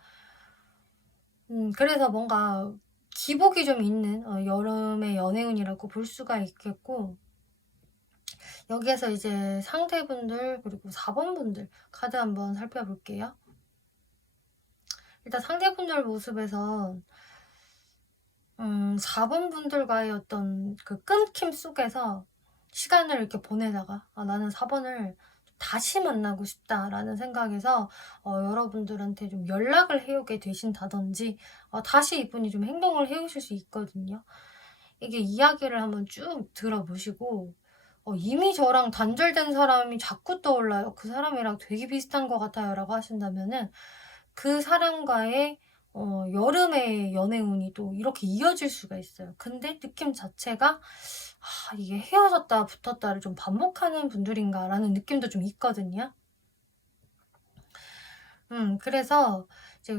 그래서 뭔가 기복이 좀 있는 여름의 연애운이라고 볼 수가 있겠고, 여기에서 이제 상대분들 그리고 4번 분들 카드 한번 살펴볼게요. 일단 상대분들 모습에서 4번 분들과의 어떤 그 끊김 속에서 시간을 이렇게 보내다가 '아 나는 4번을 다시 만나고 싶다.'라는 생각에서 여러분들한테 좀 연락을 해 오게 되신다든지 다시 이분이 좀 행동을 해 오실 수 있거든요. 이게 이야기를 한번 쭉 들어보시고 "이미 저랑 단절된 사람이 자꾸 떠올라요. 그 사람이랑 되게 비슷한 것 같아요."라고 하신다면은, 그 사람과의 여름의 연애운이 또 이렇게 이어질 수가 있어요. 근데 느낌 자체가 '아 이게 헤어졌다 붙었다를 좀 반복하는 분들인가.'라는 느낌도 좀 있거든요. 그래서 이제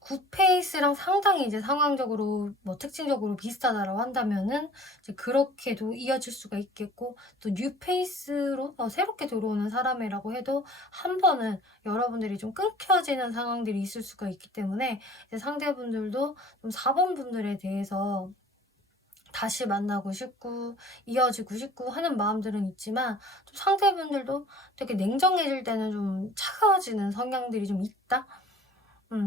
굿페이스랑 상당히 이제 상황적으로 뭐 특징적으로 비슷하다라고 한다면은 이제 그렇게도 이어질 수가 있겠고, 또 뉴페이스로 새롭게 들어오는 사람이라고 해도 한 번은 여러분들이 좀 끊겨지는 상황들이 있을 수가 있기 때문에, 이제 상대분들도 좀 4번 분들에 대해서 다시 만나고 싶고 이어지고 싶고 하는 마음들은 있지만, 좀 상대분들도 되게 냉정해질 때는 좀 차가워지는 성향들이 좀 있다?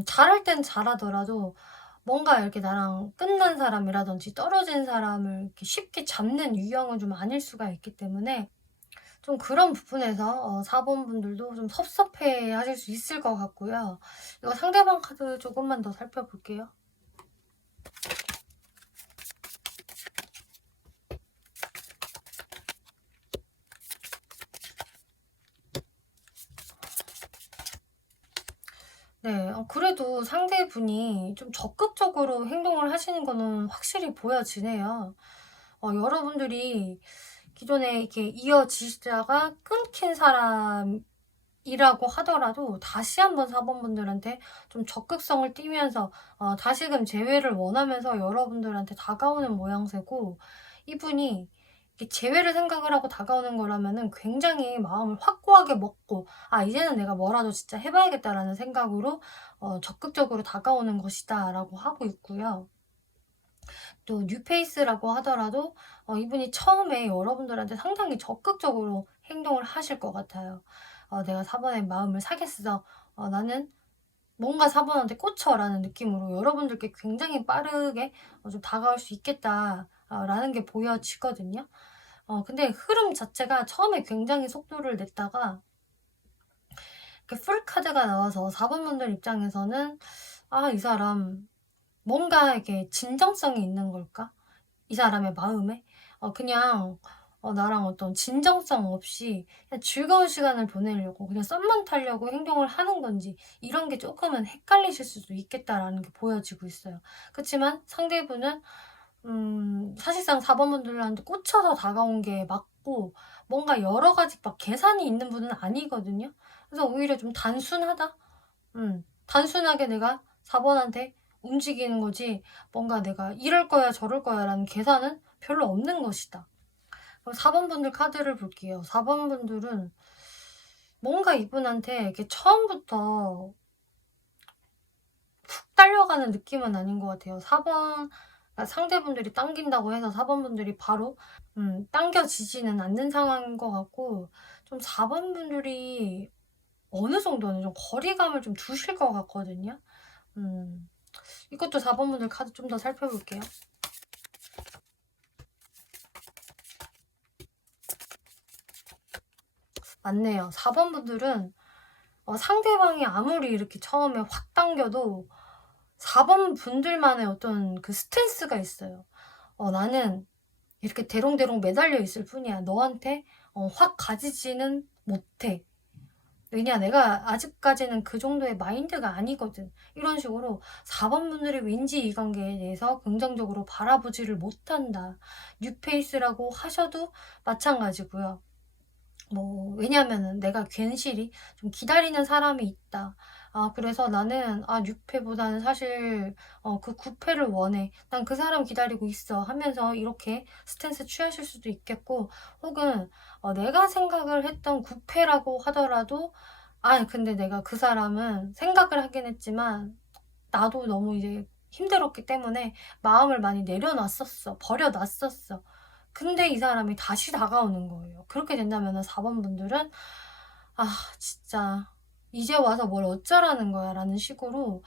잘할 땐 잘하더라도 뭔가 이렇게 나랑 끝난 사람이라든지 떨어진 사람을 이렇게 쉽게 잡는 유형은 좀 아닐 수가 있기 때문에, 좀 그런 부분에서 4번 분들도 좀 섭섭해 하실 수 있을 것 같고요. 이거 상대방 카드 조금만 더 살펴볼게요. 네. 그래도 상대분이 좀 적극적으로 행동을 하시는 거는 확실히 보여지네요. 여러분들이 기존에 이렇게 이어지시다가 끊긴 사람이라고 하더라도 다시 한번 4번 분들한테 좀 적극성을 띠면서 다시금 재회를 원하면서 여러분들한테 다가오는 모양새고, 이분이 이렇게 재회를 생각을 하고 다가오는 거라면은 굉장히 마음을 확고하게 먹고 '아 이제는 내가 뭐라도 진짜 해 봐야겠다.'라는 생각으로 적극적으로 다가오는 것이다라고 하고 있고요. 또 뉴페이스라고 하더라도 이분이 처음에 여러분들한테 상당히 적극적으로 행동을 하실 것 같아요. '내가 4번의 마음을 사겠어. 나는 뭔가 4번한테 꽂혀.'라는 느낌으로 여러분들께 굉장히 빠르게 좀 다가올 수 있겠다 라는 게 보여지거든요. 근데 흐름 자체가 처음에 굉장히 속도를 냈다가 이렇게 풀 카드가 나와서 4번 분들 입장에서는 '아 이 사람 뭔가 이렇게 진정성이 있는 걸까? 이 사람의 마음에?' 그냥 나랑 어떤 진정성 없이 그냥 즐거운 시간을 보내려고 그냥 썸만 타려고 행동을 하는 건지, 이런 게 조금은 헷갈리실 수도 있겠다라는 게 보여지고 있어요. 그치만 상대분은 사실상 4번 분들한테 꽂혀서 다가온 게 맞고, 뭔가 여러 가지 막 계산이 있는 분은 아니거든요. 그래서 오히려 좀 단순하다? 단순하게 내가 4번한테 움직이는 거지, 뭔가 '내가 이럴 거야 저럴 거야.'라는 계산은 별로 없는 것이다. 그럼 4번 분들 카드를 볼게요. 4번 분들은 뭔가 이분한테 이렇게 처음부터 훅 딸려가는 느낌은 아닌 것 같아요. 4번, 그러니까 상대분들이 당긴다고 해서 4번 분들이 바로 당겨지지는 않는 상황인 것 같고, 좀 4번 분들이 어느 정도는 좀 거리감을 좀 두실 것 같거든요. 음. 이것도 4번 분들 카드 좀 더 살펴볼게요. 맞네요. 4번 분들은 상대방이 아무리 이렇게 처음에 확 당겨도 4번 분들만의 어떤 그 스탠스가 있어요. '나는 이렇게 대롱대롱 매달려 있을 뿐이야. 너한테 확 가지지는 못해. 왜냐 내가 아직까지는 그 정도의 마인드가 아니거든.' 이런 식으로 4번 분들이 왠지 이 관계에 대해서 긍정적으로 바라보지를 못한다. 뉴페이스라고 하셔도 마찬가지고요. 왜냐하면은 '내가 괜시리 좀 기다리는 사람이 있다. 그래서 나는 뉴페보다는 사실 그 구패를 원해. 난 그 사람 기다리고 있어. 하면서 이렇게 스탠스 취하실 수도 있겠고, 혹은 내가 생각을 했던 구패라고 하더라도, 근데 내가 그 사람은 생각을 하긴 했지만 나도 너무 이제 힘들었기 때문에 마음을 많이 내려놨었어. 버려놨었어. 근데 이 사람이 다시 다가오는 거예요. 그렇게 된다면 4번 분들은 진짜 이제 와서 뭘 어쩌라는 거야 라는 식으로,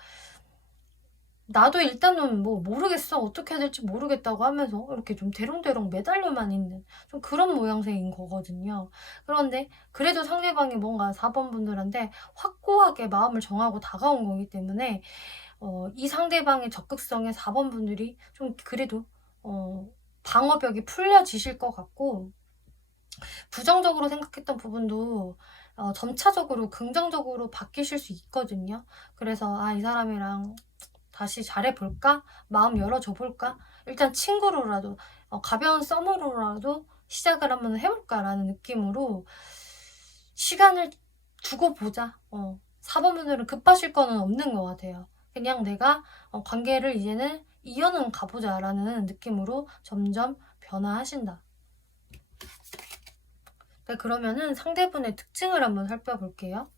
나도 일단은 뭐 모르겠어, 어떻게 해야 될지 모르겠다고 하면서 이렇게 좀 대롱대롱 매달려만 있는 좀 그런 모양새인 거거든요. 그런데 그래도 상대방이 뭔가 4번 분들한테 확고하게 마음을 정하고 다가온 거기 때문에 이 상대방의 적극성에 4번 분들이 좀 그래도 방어벽이 풀려지실 것 같고, 부정적으로 생각했던 부분도 점차적으로 긍정적으로 바뀌실 수 있거든요. 그래서 이 사람이랑 다시 잘해볼까? 마음 열어줘 볼까? 일단 친구로라도 가벼운 썸으로라도 시작을 한번 해볼까라는 느낌으로 시간을 두고 보자. 4번 분들은 급하실 거는 없는 것 같아요. 그냥 내가 관계를 이제는 이어는 가보자라는 느낌으로 점점 변화하신다. 네, 그러면은 상대분의 특징을 한번 살펴볼게요.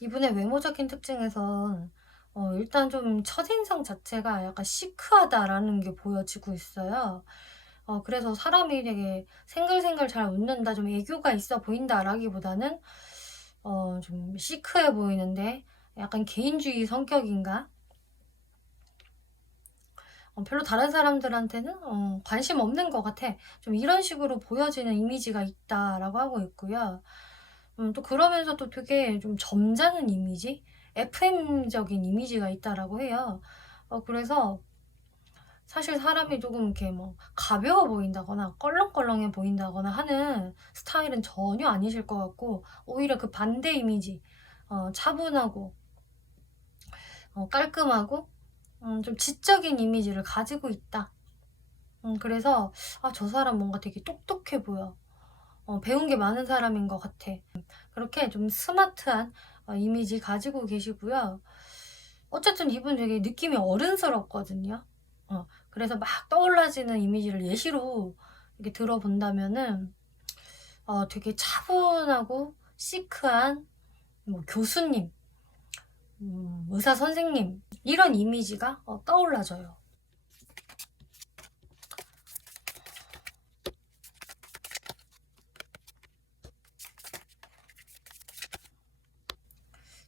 이분의 외모적인 특징에선 일단 좀 첫인상 자체가 약간 시크하다라는 게 보여지고 있어요. 그래서 사람이 되게 생글생글 잘 웃는다, 좀 애교가 있어 보인다라기보다는 좀 시크해 보이는데 약간 개인주의 성격인가? 별로 다른 사람들한테는 관심 없는 것 같아. 좀 이런 식으로 보여지는 이미지가 있다라고 하고 있고요. 또 그러면서 또 되게 좀 점잖은 이미지? FM적인 이미지가 있다라고 해요. 그래서 사실 사람이 조금 이렇게 뭐 가벼워 보인다거나 껄렁껄렁해 보인다거나 하는 스타일은 전혀 아니실 것 같고, 오히려 그 반대 이미지, 차분하고 깔끔하고 좀 지적인 이미지를 가지고 있다. 그래서 저 사람 뭔가 되게 똑똑해 보여. 배운 게 많은 사람인 것 같아. 그렇게 좀 스마트한 이미지 가지고 계시고요. 어쨌든 이분 되게 느낌이 어른스럽거든요. 그래서 막 떠올라지는 이미지를 예시로 이렇게 들어본다면은 되게 차분하고 시크한 뭐 교수님, 의사 선생님, 이런 이미지가 떠올라져요.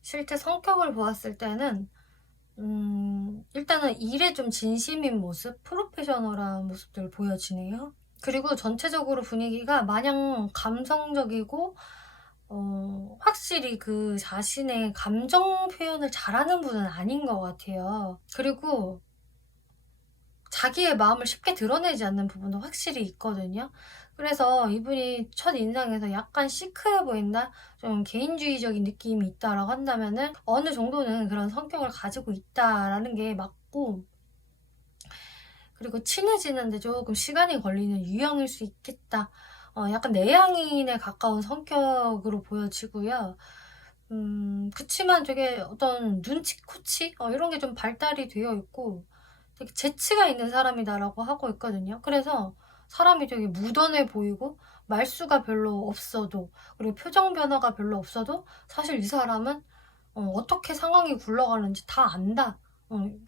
실제 성격을 보았을 때는 일단은 일에 좀 진심인 모습, 프로페셔널한 모습들 보여지네요. 그리고 전체적으로 분위기가 마냥 감성적이고 확실히 그 자신의 감정 표현을 잘하는 분은 아닌 것 같아요. 그리고 자기의 마음을 쉽게 드러내지 않는 부분도 확실히 있거든요. 그래서 이분이 첫 인상에서 약간 시크해 보인다? 좀 개인주의적인 느낌이 있다라고 한다면은 어느 정도는 그런 성격을 가지고 있다라는 게 맞고, 그리고 친해지는데 조금 시간이 걸리는 유형일 수 있겠다. 약간 내향인에 가까운 성격으로 보여지고요. 그치만 되게 어떤 눈치코치? 이런 게 좀 발달이 되어 있고 되게 재치가 있는 사람이다라고 하고 있거든요. 그래서 사람이 되게 무던해 보이고 말수가 별로 없어도, 그리고 표정 변화가 별로 없어도 사실 이 사람은 어떻게 상황이 굴러가는지 다 안다.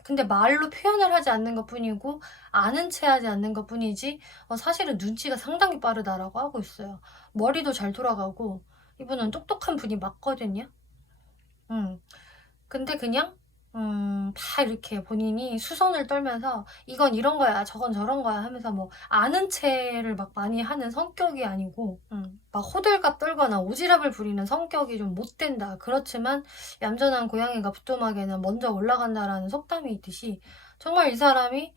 근데 말로 표현을 하지 않는 것 뿐이고 아는 체 하지 않는 것 뿐이지 사실은 눈치가 상당히 빠르다라고 하고 있어요. 머리도 잘 돌아가고 이분은 똑똑한 분이 맞거든요. 근데 그냥 다 이렇게 본인이 수선을 떨면서 이건 이런 거야, 저건 저런 거야 하면서 뭐 아는 체를 막 많이 하는 성격이 아니고, 막 호들갑 떨거나 오지랖을 부리는 성격이 좀 못 된다. 그렇지만 얌전한 고양이가 부뚜막에는 먼저 올라간다라는 속담이 있듯이, 정말 이 사람이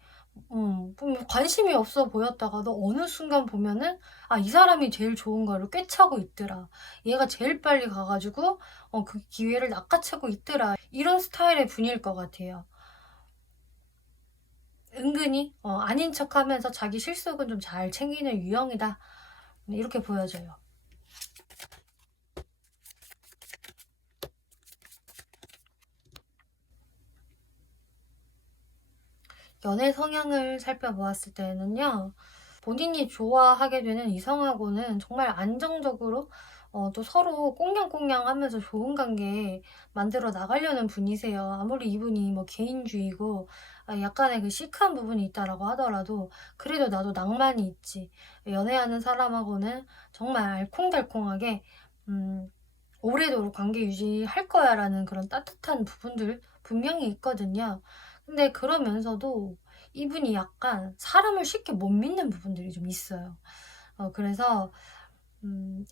관심이 없어 보였다가도 어느 순간 보면은 이 사람이 제일 좋은 거를 꿰차고 있더라. 얘가 제일 빨리 가가지고 그 기회를 낚아채고 있더라. 이런 스타일의 분일 것 같아요. 은근히 아닌 척하면서 자기 실속은 좀 잘 챙기는 유형이다. 이렇게 보여져요. 연애 성향을 살펴보았을 때는요. 본인이 좋아하게 되는 이성하고는 정말 안정적으로 또 서로 꽁냥꽁냥 하면서 좋은 관계 만들어 나가려는 분이세요. 아무리 이분이 뭐 개인주의고 약간의 그 시크한 부분이 있다라고 하더라도 그래도 나도 낭만이 있지. 연애하는 사람하고는 정말 알콩달콩하게 오래도록 관계 유지할 거야라는 그런 따뜻한 부분들 분명히 있거든요. 근데 그러면서도 이분이 약간 사람을 쉽게 못 믿는 부분들이 좀 있어요. 그래서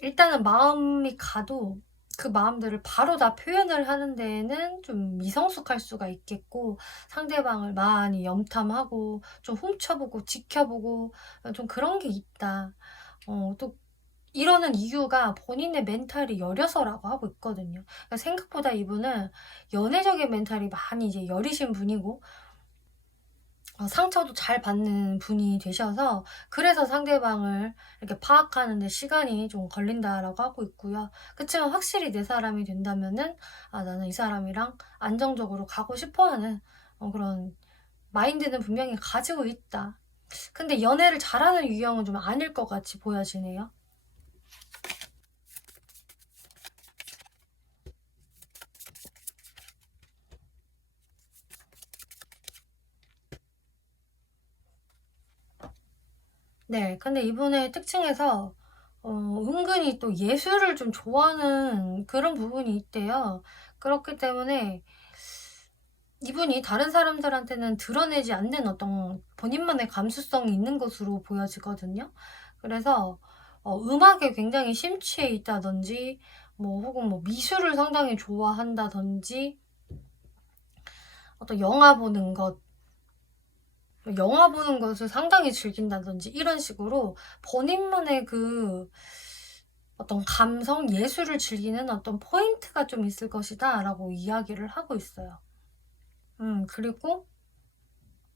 일단은 마음이 가도 그 마음들을 바로 다 표현을 하는 데에는 좀 미성숙할 수가 있겠고, 상대방을 많이 염탐하고 좀 훔쳐보고 지켜보고 좀 그런 게 있다. 또 이러는 이유가 본인의 멘탈이 여려서라고 하고 있거든요. 그러니까 생각보다 이분은 연애적인 멘탈이 많이 이제 여리신 분이고, 상처도 잘 받는 분이 되셔서 그래서 상대방을 이렇게 파악하는 데 시간이 좀 걸린다라고 하고 있고요. 그치만 확실히 내 사람이 된다면은 나는 이 사람이랑 안정적으로 가고 싶어하는 그런 마인드는 분명히 가지고 있다. 근데 연애를 잘하는 유형은 좀 아닐 것 같이 보여지네요. 네. 근데 이분의 특징에서 은근히 또 예술을 좀 좋아하는 그런 부분이 있대요. 그렇기 때문에 이분이 다른 사람들한테는 드러내지 않는 어떤 본인만의 감수성이 있는 것으로 보여지거든요. 그래서 음악에 굉장히 심취해 있다든지 혹은 미술을 상당히 좋아한다든지, 어떤 영화 보는 것을 상당히 즐긴다든지 이런 식으로 본인만의 그 어떤 감성, 예술을 즐기는 어떤 포인트가 좀 있을 것이다 라고 이야기를 하고 있어요. 그리고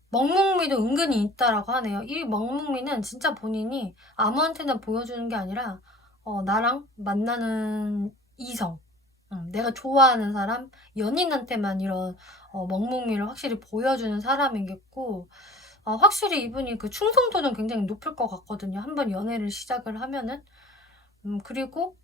먹먹미도 은근히 있다라고 하네요. 이 먹먹미는 진짜 본인이 아무한테나 보여주는 게 아니라 나랑 만나는 이성, 내가 좋아하는 사람, 연인한테만 이런 먹먹미를 확실히 보여주는 사람이겠고, 확실히 이분이 그 충성도는 굉장히 높을 것 같거든요. 한번 연애를 시작을 하면은. 그리고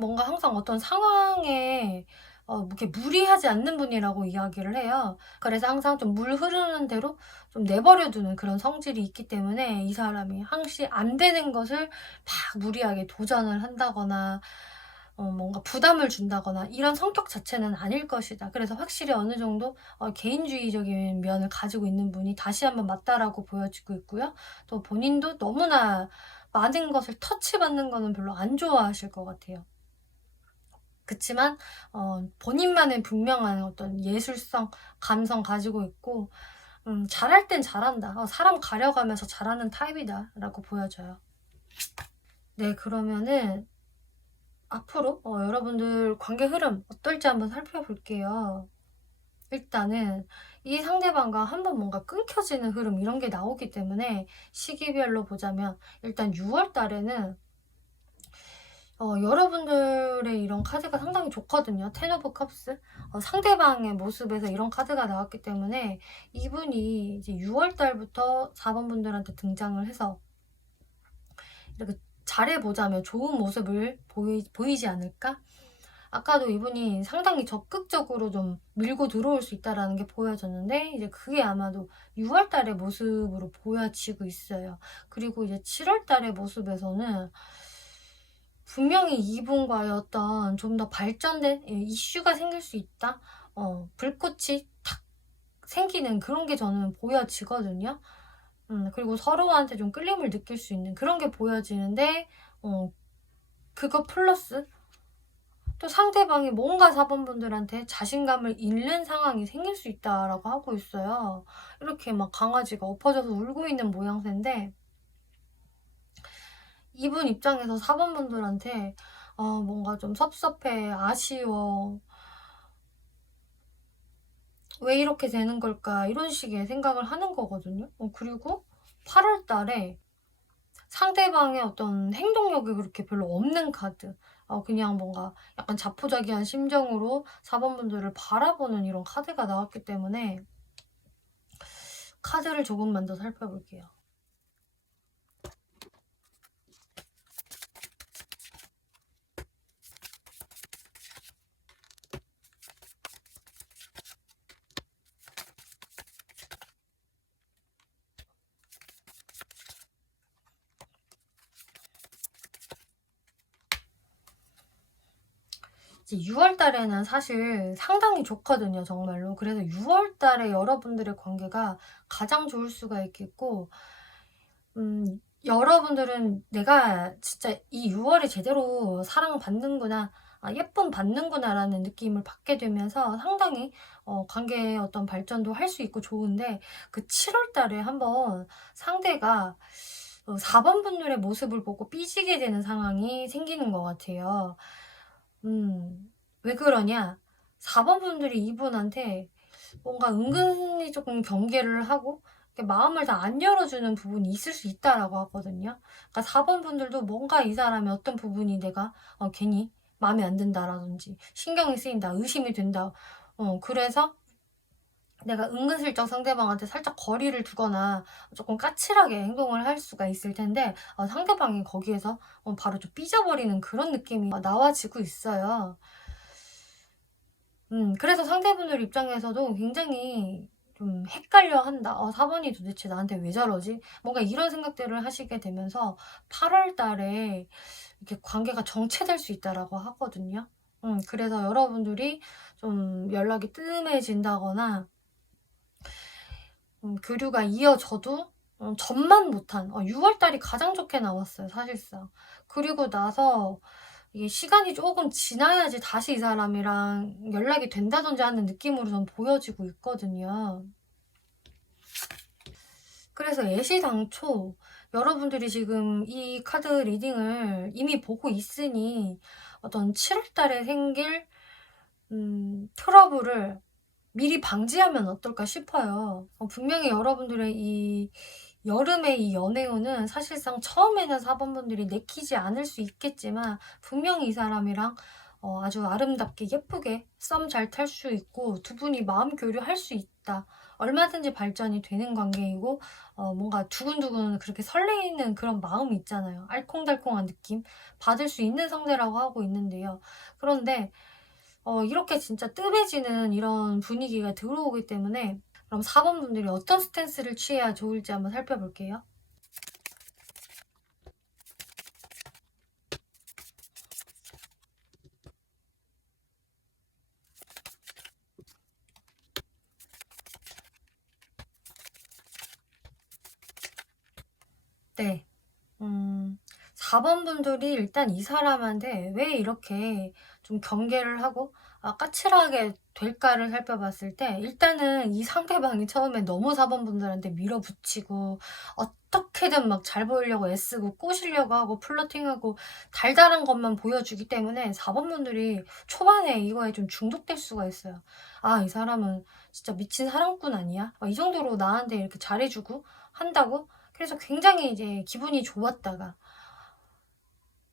뭔가 항상 어떤 상황에 이렇게 무리하지 않는 분이라고 이야기를 해요. 그래서 항상 좀 물 흐르는 대로 좀 내버려 두는 그런 성질이 있기 때문에 이 사람이 항시 안 되는 것을 막 무리하게 도전을 한다거나 뭔가 부담을 준다거나 이런 성격 자체는 아닐 것이다. 그래서 확실히 어느 정도 개인주의적인 면을 가지고 있는 분이 다시 한번 맞다라고 보여지고 있고요. 또 본인도 너무나 많은 것을 터치받는 거는 별로 안 좋아하실 것 같아요. 그치만 본인만의 분명한 어떤 예술성, 감성 가지고 있고, 잘할 땐 잘한다. 사람 가려가면서 잘하는 타입이다 라고 보여져요. 네, 그러면은 앞으로 여러분들 관계 흐름 어떨지 한번 살펴볼게요. 일단은 이 상대방과 한번 뭔가 끊겨지는 흐름 이런 게 나오기 때문에 시기별로 보자면 일단 6월 달에는 여러분들의 이런 카드가 상당히 좋거든요. 텐 오브 컵스. 상대방의 모습에서 이런 카드가 나왔기 때문에 이분이 이제 6월 달부터 4번 분들한테 등장을 해서 이렇게 잘해보자면 좋은 모습을 보이지 않을까? 아까도 이분이 상당히 적극적으로 좀 밀고 들어올 수 있다라는 게 보여졌는데, 이제 그게 아마도 6월 달의 모습으로 보여지고 있어요. 그리고 이제 7월 달의 모습에서는 분명히 이분과의 어떤 좀 더 발전된 이슈가 생길 수 있다? 불꽃이 탁 생기는 그런 게 저는 보여지거든요. 그리고 서로한테 좀 끌림을 느낄 수 있는 그런 게 보여지는데, 그거 플러스 또 상대방이 뭔가 4번 분들한테 자신감을 잃는 상황이 생길 수 있다라고 하고 있어요. 이렇게 막 강아지가 엎어져서 울고 있는 모양새인데, 이분 입장에서 4번 분들한테 뭔가 좀 섭섭해, 아쉬워, 왜 이렇게 되는 걸까? 이런 식의 생각을 하는 거거든요. 그리고 8월 달에 상대방의 어떤 행동력이 그렇게 별로 없는 카드. 그냥 뭔가 약간 자포자기한 심정으로 4번 분들을 바라보는 이런 카드가 나왔기 때문에 카드를 조금만 더 살펴볼게요. 이제 6월 달에는 사실 상당히 좋거든요, 정말로. 그래서 6월 달에 여러분들의 관계가 가장 좋을 수가 있겠고, 여러분들은 내가 진짜 이 6월에 제대로 사랑받는구나, 예쁨 받는구나라는 느낌을 받게 되면서 상당히 관계의 어떤 발전도 할 수 있고 좋은데, 그 7월 달에 한번 상대가 4번 분들의 모습을 보고 삐지게 되는 상황이 생기는 것 같아요. 왜 그러냐? 4번 분들이 이분한테 뭔가 은근히 조금 경계를 하고 이렇게 마음을 다 안 열어주는 부분이 있을 수 있다라고 하거든요. 그러니까 4번 분들도 뭔가 이 사람의 어떤 부분이 내가 괜히 마음에 안 든다라든지 신경이 쓰인다, 의심이 된다. 그래서 내가 은근슬쩍 상대방한테 살짝 거리를 두거나 조금 까칠하게 행동을 할 수가 있을 텐데, 상대방이 거기에서 바로 좀 삐져버리는 그런 느낌이 나와지고 있어요. 그래서 상대분들 입장에서도 굉장히 좀 헷갈려 한다. 4번이 도대체 나한테 왜 저러지? 뭔가 이런 생각들을 하시게 되면서 8월 달에 이렇게 관계가 정체될 수 있다라고 하거든요. 그래서 여러분들이 좀 연락이 뜸해진다거나, 교류가 이어져도 전만 못한 6월 달이 가장 좋게 나왔어요, 사실상. 그리고 나서 이게 시간이 조금 지나야지 다시 이 사람이랑 연락이 된다든지 하는 느낌으로 전 보여지고 있거든요. 그래서 애시당초 여러분들이 지금 이 카드 리딩을 이미 보고 있으니 어떤 7월 달에 생길 트러블을 미리 방지하면 어떨까 싶어요. 분명히 여러분들의 이 여름의 이 연애운은 사실상 처음에는 4번 분들이 내키지 않을 수 있겠지만 분명히 이 사람이랑 아주 아름답게 예쁘게 썸 잘 탈 수 있고 두 분이 마음 교류할 수 있다. 얼마든지 발전이 되는 관계이고 뭔가 두근두근 그렇게 설레이는 그런 마음이 있잖아요. 알콩달콩한 느낌 받을 수 있는 상대라고 하고 있는데요. 그런데 이렇게 진짜 뜸해지는 이런 분위기가 들어오기 때문에, 그럼 4번 분들이 어떤 스탠스를 취해야 좋을지 한번 살펴볼게요. 네. 4번 분들이 일단 이 사람한테 왜 이렇게 좀 경계를 하고 까칠하게 될까를 살펴봤을 때, 일단은 이 상대방이 처음에 너무 4번 분들한테 밀어붙이고 어떻게든 막 잘 보이려고 애쓰고 꼬시려고 하고 플러팅하고 달달한 것만 보여주기 때문에 4번 분들이 초반에 이거에 좀 중독될 수가 있어요. 이 사람은 진짜 미친 사랑꾼 아니야? 이 정도로 나한테 이렇게 잘해주고 한다고? 그래서 굉장히 이제 기분이 좋았다가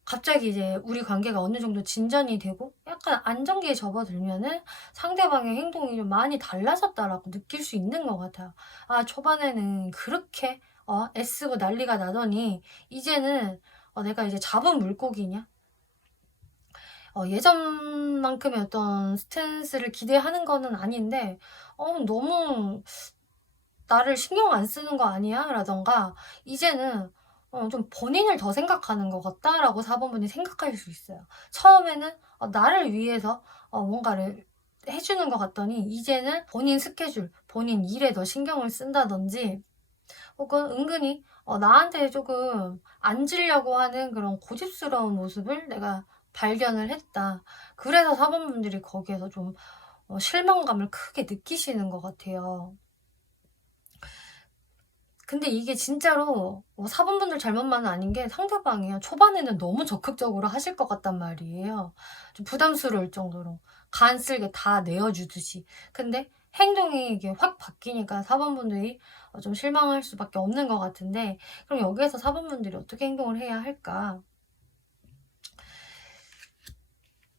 갑자기 이제 우리 관계가 어느 정도 진전이 되고 약간 안정기에 접어들면은 상대방의 행동이 좀 많이 달라졌다라고 느낄 수 있는 것 같아요. 초반에는 그렇게 애쓰고 난리가 나더니 이제는 내가 이제 잡은 물고기냐? 예전만큼의 어떤 스탠스를 기대하는 거는 아닌데 너무 나를 신경 안 쓰는 거 아니야? 라던가 이제는 좀 본인을 더 생각하는 것 같다라고 4번 분이 생각하실 수 있어요. 처음에는 나를 위해서 뭔가를 해주는 것 같더니 이제는 본인 스케줄, 본인 일에 더 신경을 쓴다든지 혹은 은근히 나한테 조금 앉으려고 하는 그런 고집스러운 모습을 내가 발견을 했다. 그래서 4번 분들이 거기에서 좀 실망감을 크게 느끼시는 것 같아요. 근데 이게 진짜로 4번 분들 잘못만은 아닌 게 상대방이요, 초반에는 너무 적극적으로 하실 것 같단 말이에요. 좀 부담스러울 정도로 간쓸게 다 내어주듯이. 근데 행동이 이게 확 바뀌니까 4번분들이 좀 실망할 수밖에 없는 것 같은데, 그럼 여기에서 4번분들이 어떻게 행동을 해야 할까?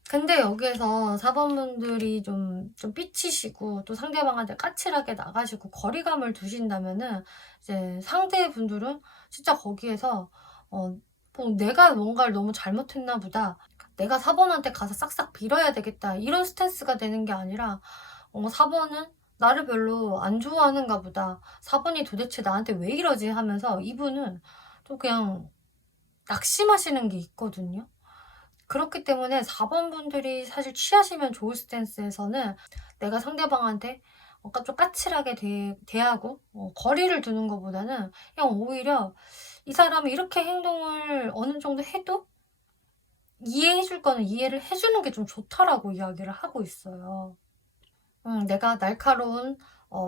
근데 여기에서 4번분들이 좀 삐치시고 또 상대방한테 까칠하게 나가시고 거리감을 두신다면은 이제 상대분들은 진짜 거기에서 뭐 '내가 뭔가를 너무 잘못했나 보다. 내가 4번한테 가서 싹싹 빌어야 되겠다.' 이런 스탠스가 되는 게 아니라 4번은 나를 별로 안 좋아하는가 보다. 4번이 도대체 나한테 왜 이러지 하면서 이분은 좀 그냥 낙심하시는 게 있거든요. 그렇기 때문에 4번분들이 사실 취하시면 좋을 스탠스에서는 내가 상대방한테 좀 까칠하게 대하고 거리를 두는 것보다는 그냥 오히려 이 사람이 이렇게 행동을 어느 정도 해도 이해해 줄 거는 이해를 해 주는 게 좀 좋다라고 이야기를 하고 있어요. 내가 날카로운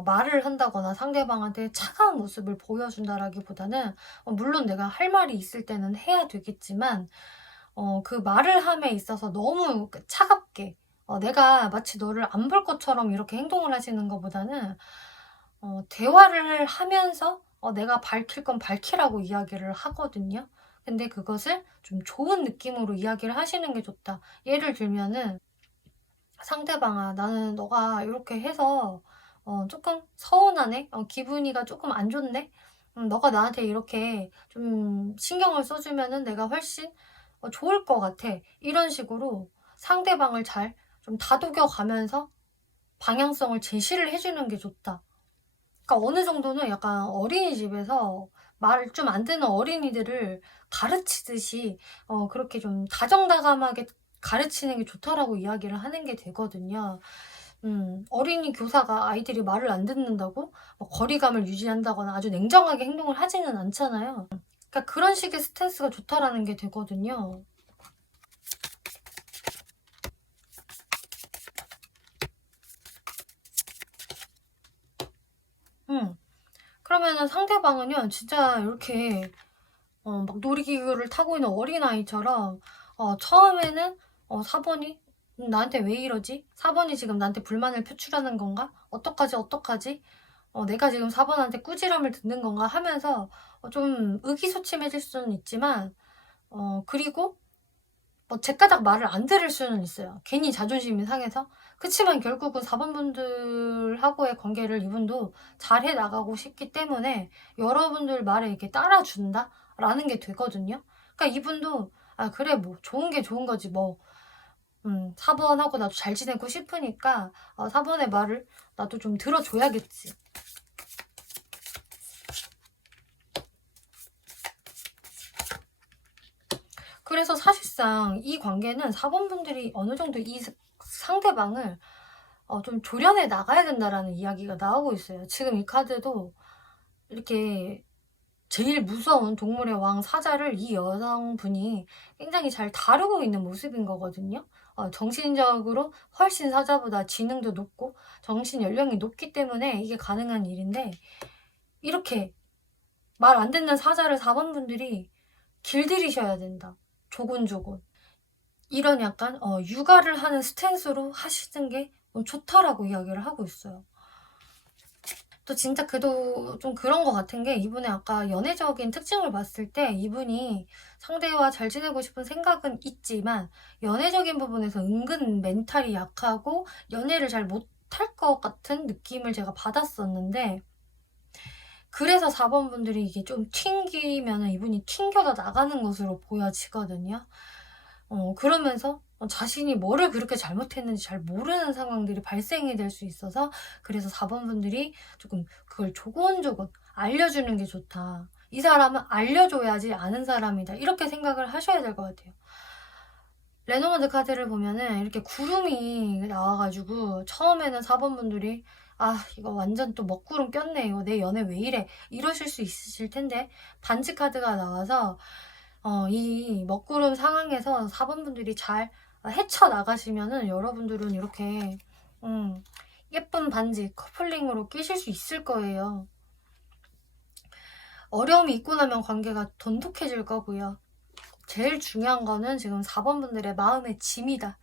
말을 한다거나 상대방한테 차가운 모습을 보여준다라기보다는 물론 내가 할 말이 있을 때는 해야 되겠지만 그 말을 함에 있어서 너무 차갑게 내가 마치 너를 안 볼 것처럼 이렇게 행동을 하시는 것보다는 대화를 하면서 내가 밝힐 건 밝히라고 이야기를 하거든요. 근데 그것을 좀 좋은 느낌으로 이야기를 하시는 게 좋다. 예를 들면은 상대방아, 나는 너가 이렇게 해서 조금 서운하네? 기분이가 조금 안 좋네? 너가 나한테 이렇게 좀 신경을 써주면은 내가 훨씬 좋을 것 같아. 이런 식으로 상대방을 잘 좀 다독여 가면서 방향성을 제시를 해주는 게 좋다. 그러니까 어느 정도는 약간 어린이집에서 말 좀 안 듣는 어린이들을 가르치듯이 그렇게 좀 다정다감하게 가르치는 게 좋다라고 이야기를 하는 게 되거든요. 어린이 교사가 아이들이 말을 안 듣는다고 거리감을 유지한다거나 아주 냉정하게 행동을 하지는 않잖아요. 그러니까 그런 식의 스탠스가 좋다라는 게 되거든요. 그러면은 상대방은요, 진짜 이렇게 막 놀이기구를 타고 있는 어린아이처럼 처음에는 4번이 나한테 왜 이러지? 4번이 지금 나한테 불만을 표출하는 건가? 어떡하지, 어떡하지? 내가 지금 4번한테 꾸지람을 듣는 건가? 하면서 좀 의기소침해질 수는 있지만, 그리고 뭐 제까닥 말을 안 들을 수는 있어요. 괜히 자존심이 상해서. 그치만 결국은 4번분들하고의 관계를 이분도 잘 해 나가고 싶기 때문에 여러분들 말에 이렇게 따라준다? 라는 게 되거든요. 그러니까 이분도 아 그래 뭐 좋은 게 좋은 거지 뭐 4번하고 나도 잘 지내고 싶으니까 4번의 말을 나도 좀 들어줘야겠지. 그래서 사실상 이 관계는 4번분들이 어느 정도 이 상대방을 좀 조련해 나가야 된다라는 이야기가 나오고 있어요. 지금 이 카드도 이렇게 제일 무서운 동물의 왕 사자를 이 여성분이 굉장히 잘 다루고 있는 모습인 거거든요. 정신적으로 훨씬 사자보다 지능도 높고 정신 연령이 높기 때문에 이게 가능한 일인데, 이렇게 말 안 듣는 사자를 4번분들이 길들이셔야 된다. 조곤조곤. 이런 약간 육아를 하는 스탠스로 하시는 게 좋다라고 이야기를 하고 있어요. 또 진짜 그래도 좀 그런 것 같은 게, 이분의 아까 연애적인 특징을 봤을 때 이분이 상대와 잘 지내고 싶은 생각은 있지만 연애적인 부분에서 은근 멘탈이 약하고 연애를 잘 못할 것 같은 느낌을 제가 받았었는데, 그래서 4번분들이 이게 좀 튕기면 이분이 튕겨져 나가는 것으로 보여지거든요. 그러면서 자신이 뭐를 그렇게 잘못했는지 잘 모르는 상황들이 발생이 될 수 있어서, 그래서 4번분들이 조금 그걸 조곤조곤 알려주는 게 좋다. 이 사람은 알려줘야지 아는 사람이다. 이렇게 생각을 하셔야 될 것 같아요. 레노먼드 카드를 보면은 이렇게 구름이 나와가지고 처음에는 4번분들이 아 이거 완전 또 먹구름 꼈네요. 내 연애 왜 이래? 이러실 수 있으실 텐데, 반지 카드가 나와서 이 먹구름 상황에서 4번분들이 잘 헤쳐나가시면은 여러분들은 이렇게 예쁜 반지 커플링으로 끼실 수 있을 거예요. 어려움이 있고 나면 관계가 돈독해질 거고요. 제일 중요한 거는 지금 4번분들의 마음의 짐이다.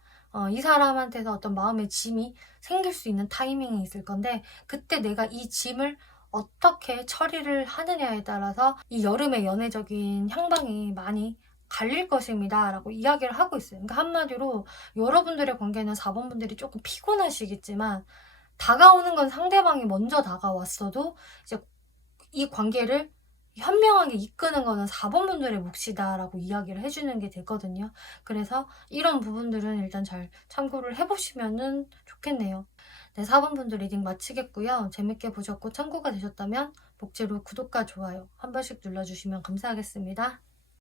이 사람한테서 어떤 마음의 짐이 생길 수 있는 타이밍이 있을 건데, 그때 내가 이 짐을 어떻게 처리를 하느냐에 따라서 이 여름의 연애적인 향방이 많이 갈릴 것입니다 라고 이야기를 하고 있어요. 그러니까 한마디로 여러분들의 관계는 4번 분들이 조금 피곤하시겠지만, 다가오는 건 상대방이 먼저 다가왔어도 이제 이 관계를 현명하게 이끄는 거는 4번 분들의 몫이다라고 이야기를 해주는 게 되거든요. 그래서 이런 부분들은 일단 잘 참고를 해보시면 좋겠네요. 네, 4번 분들 리딩 마치겠고요. 재밌게 보셨고 참고가 되셨다면 목재로 구독과 좋아요 한 번씩 눌러주시면 감사하겠습니다.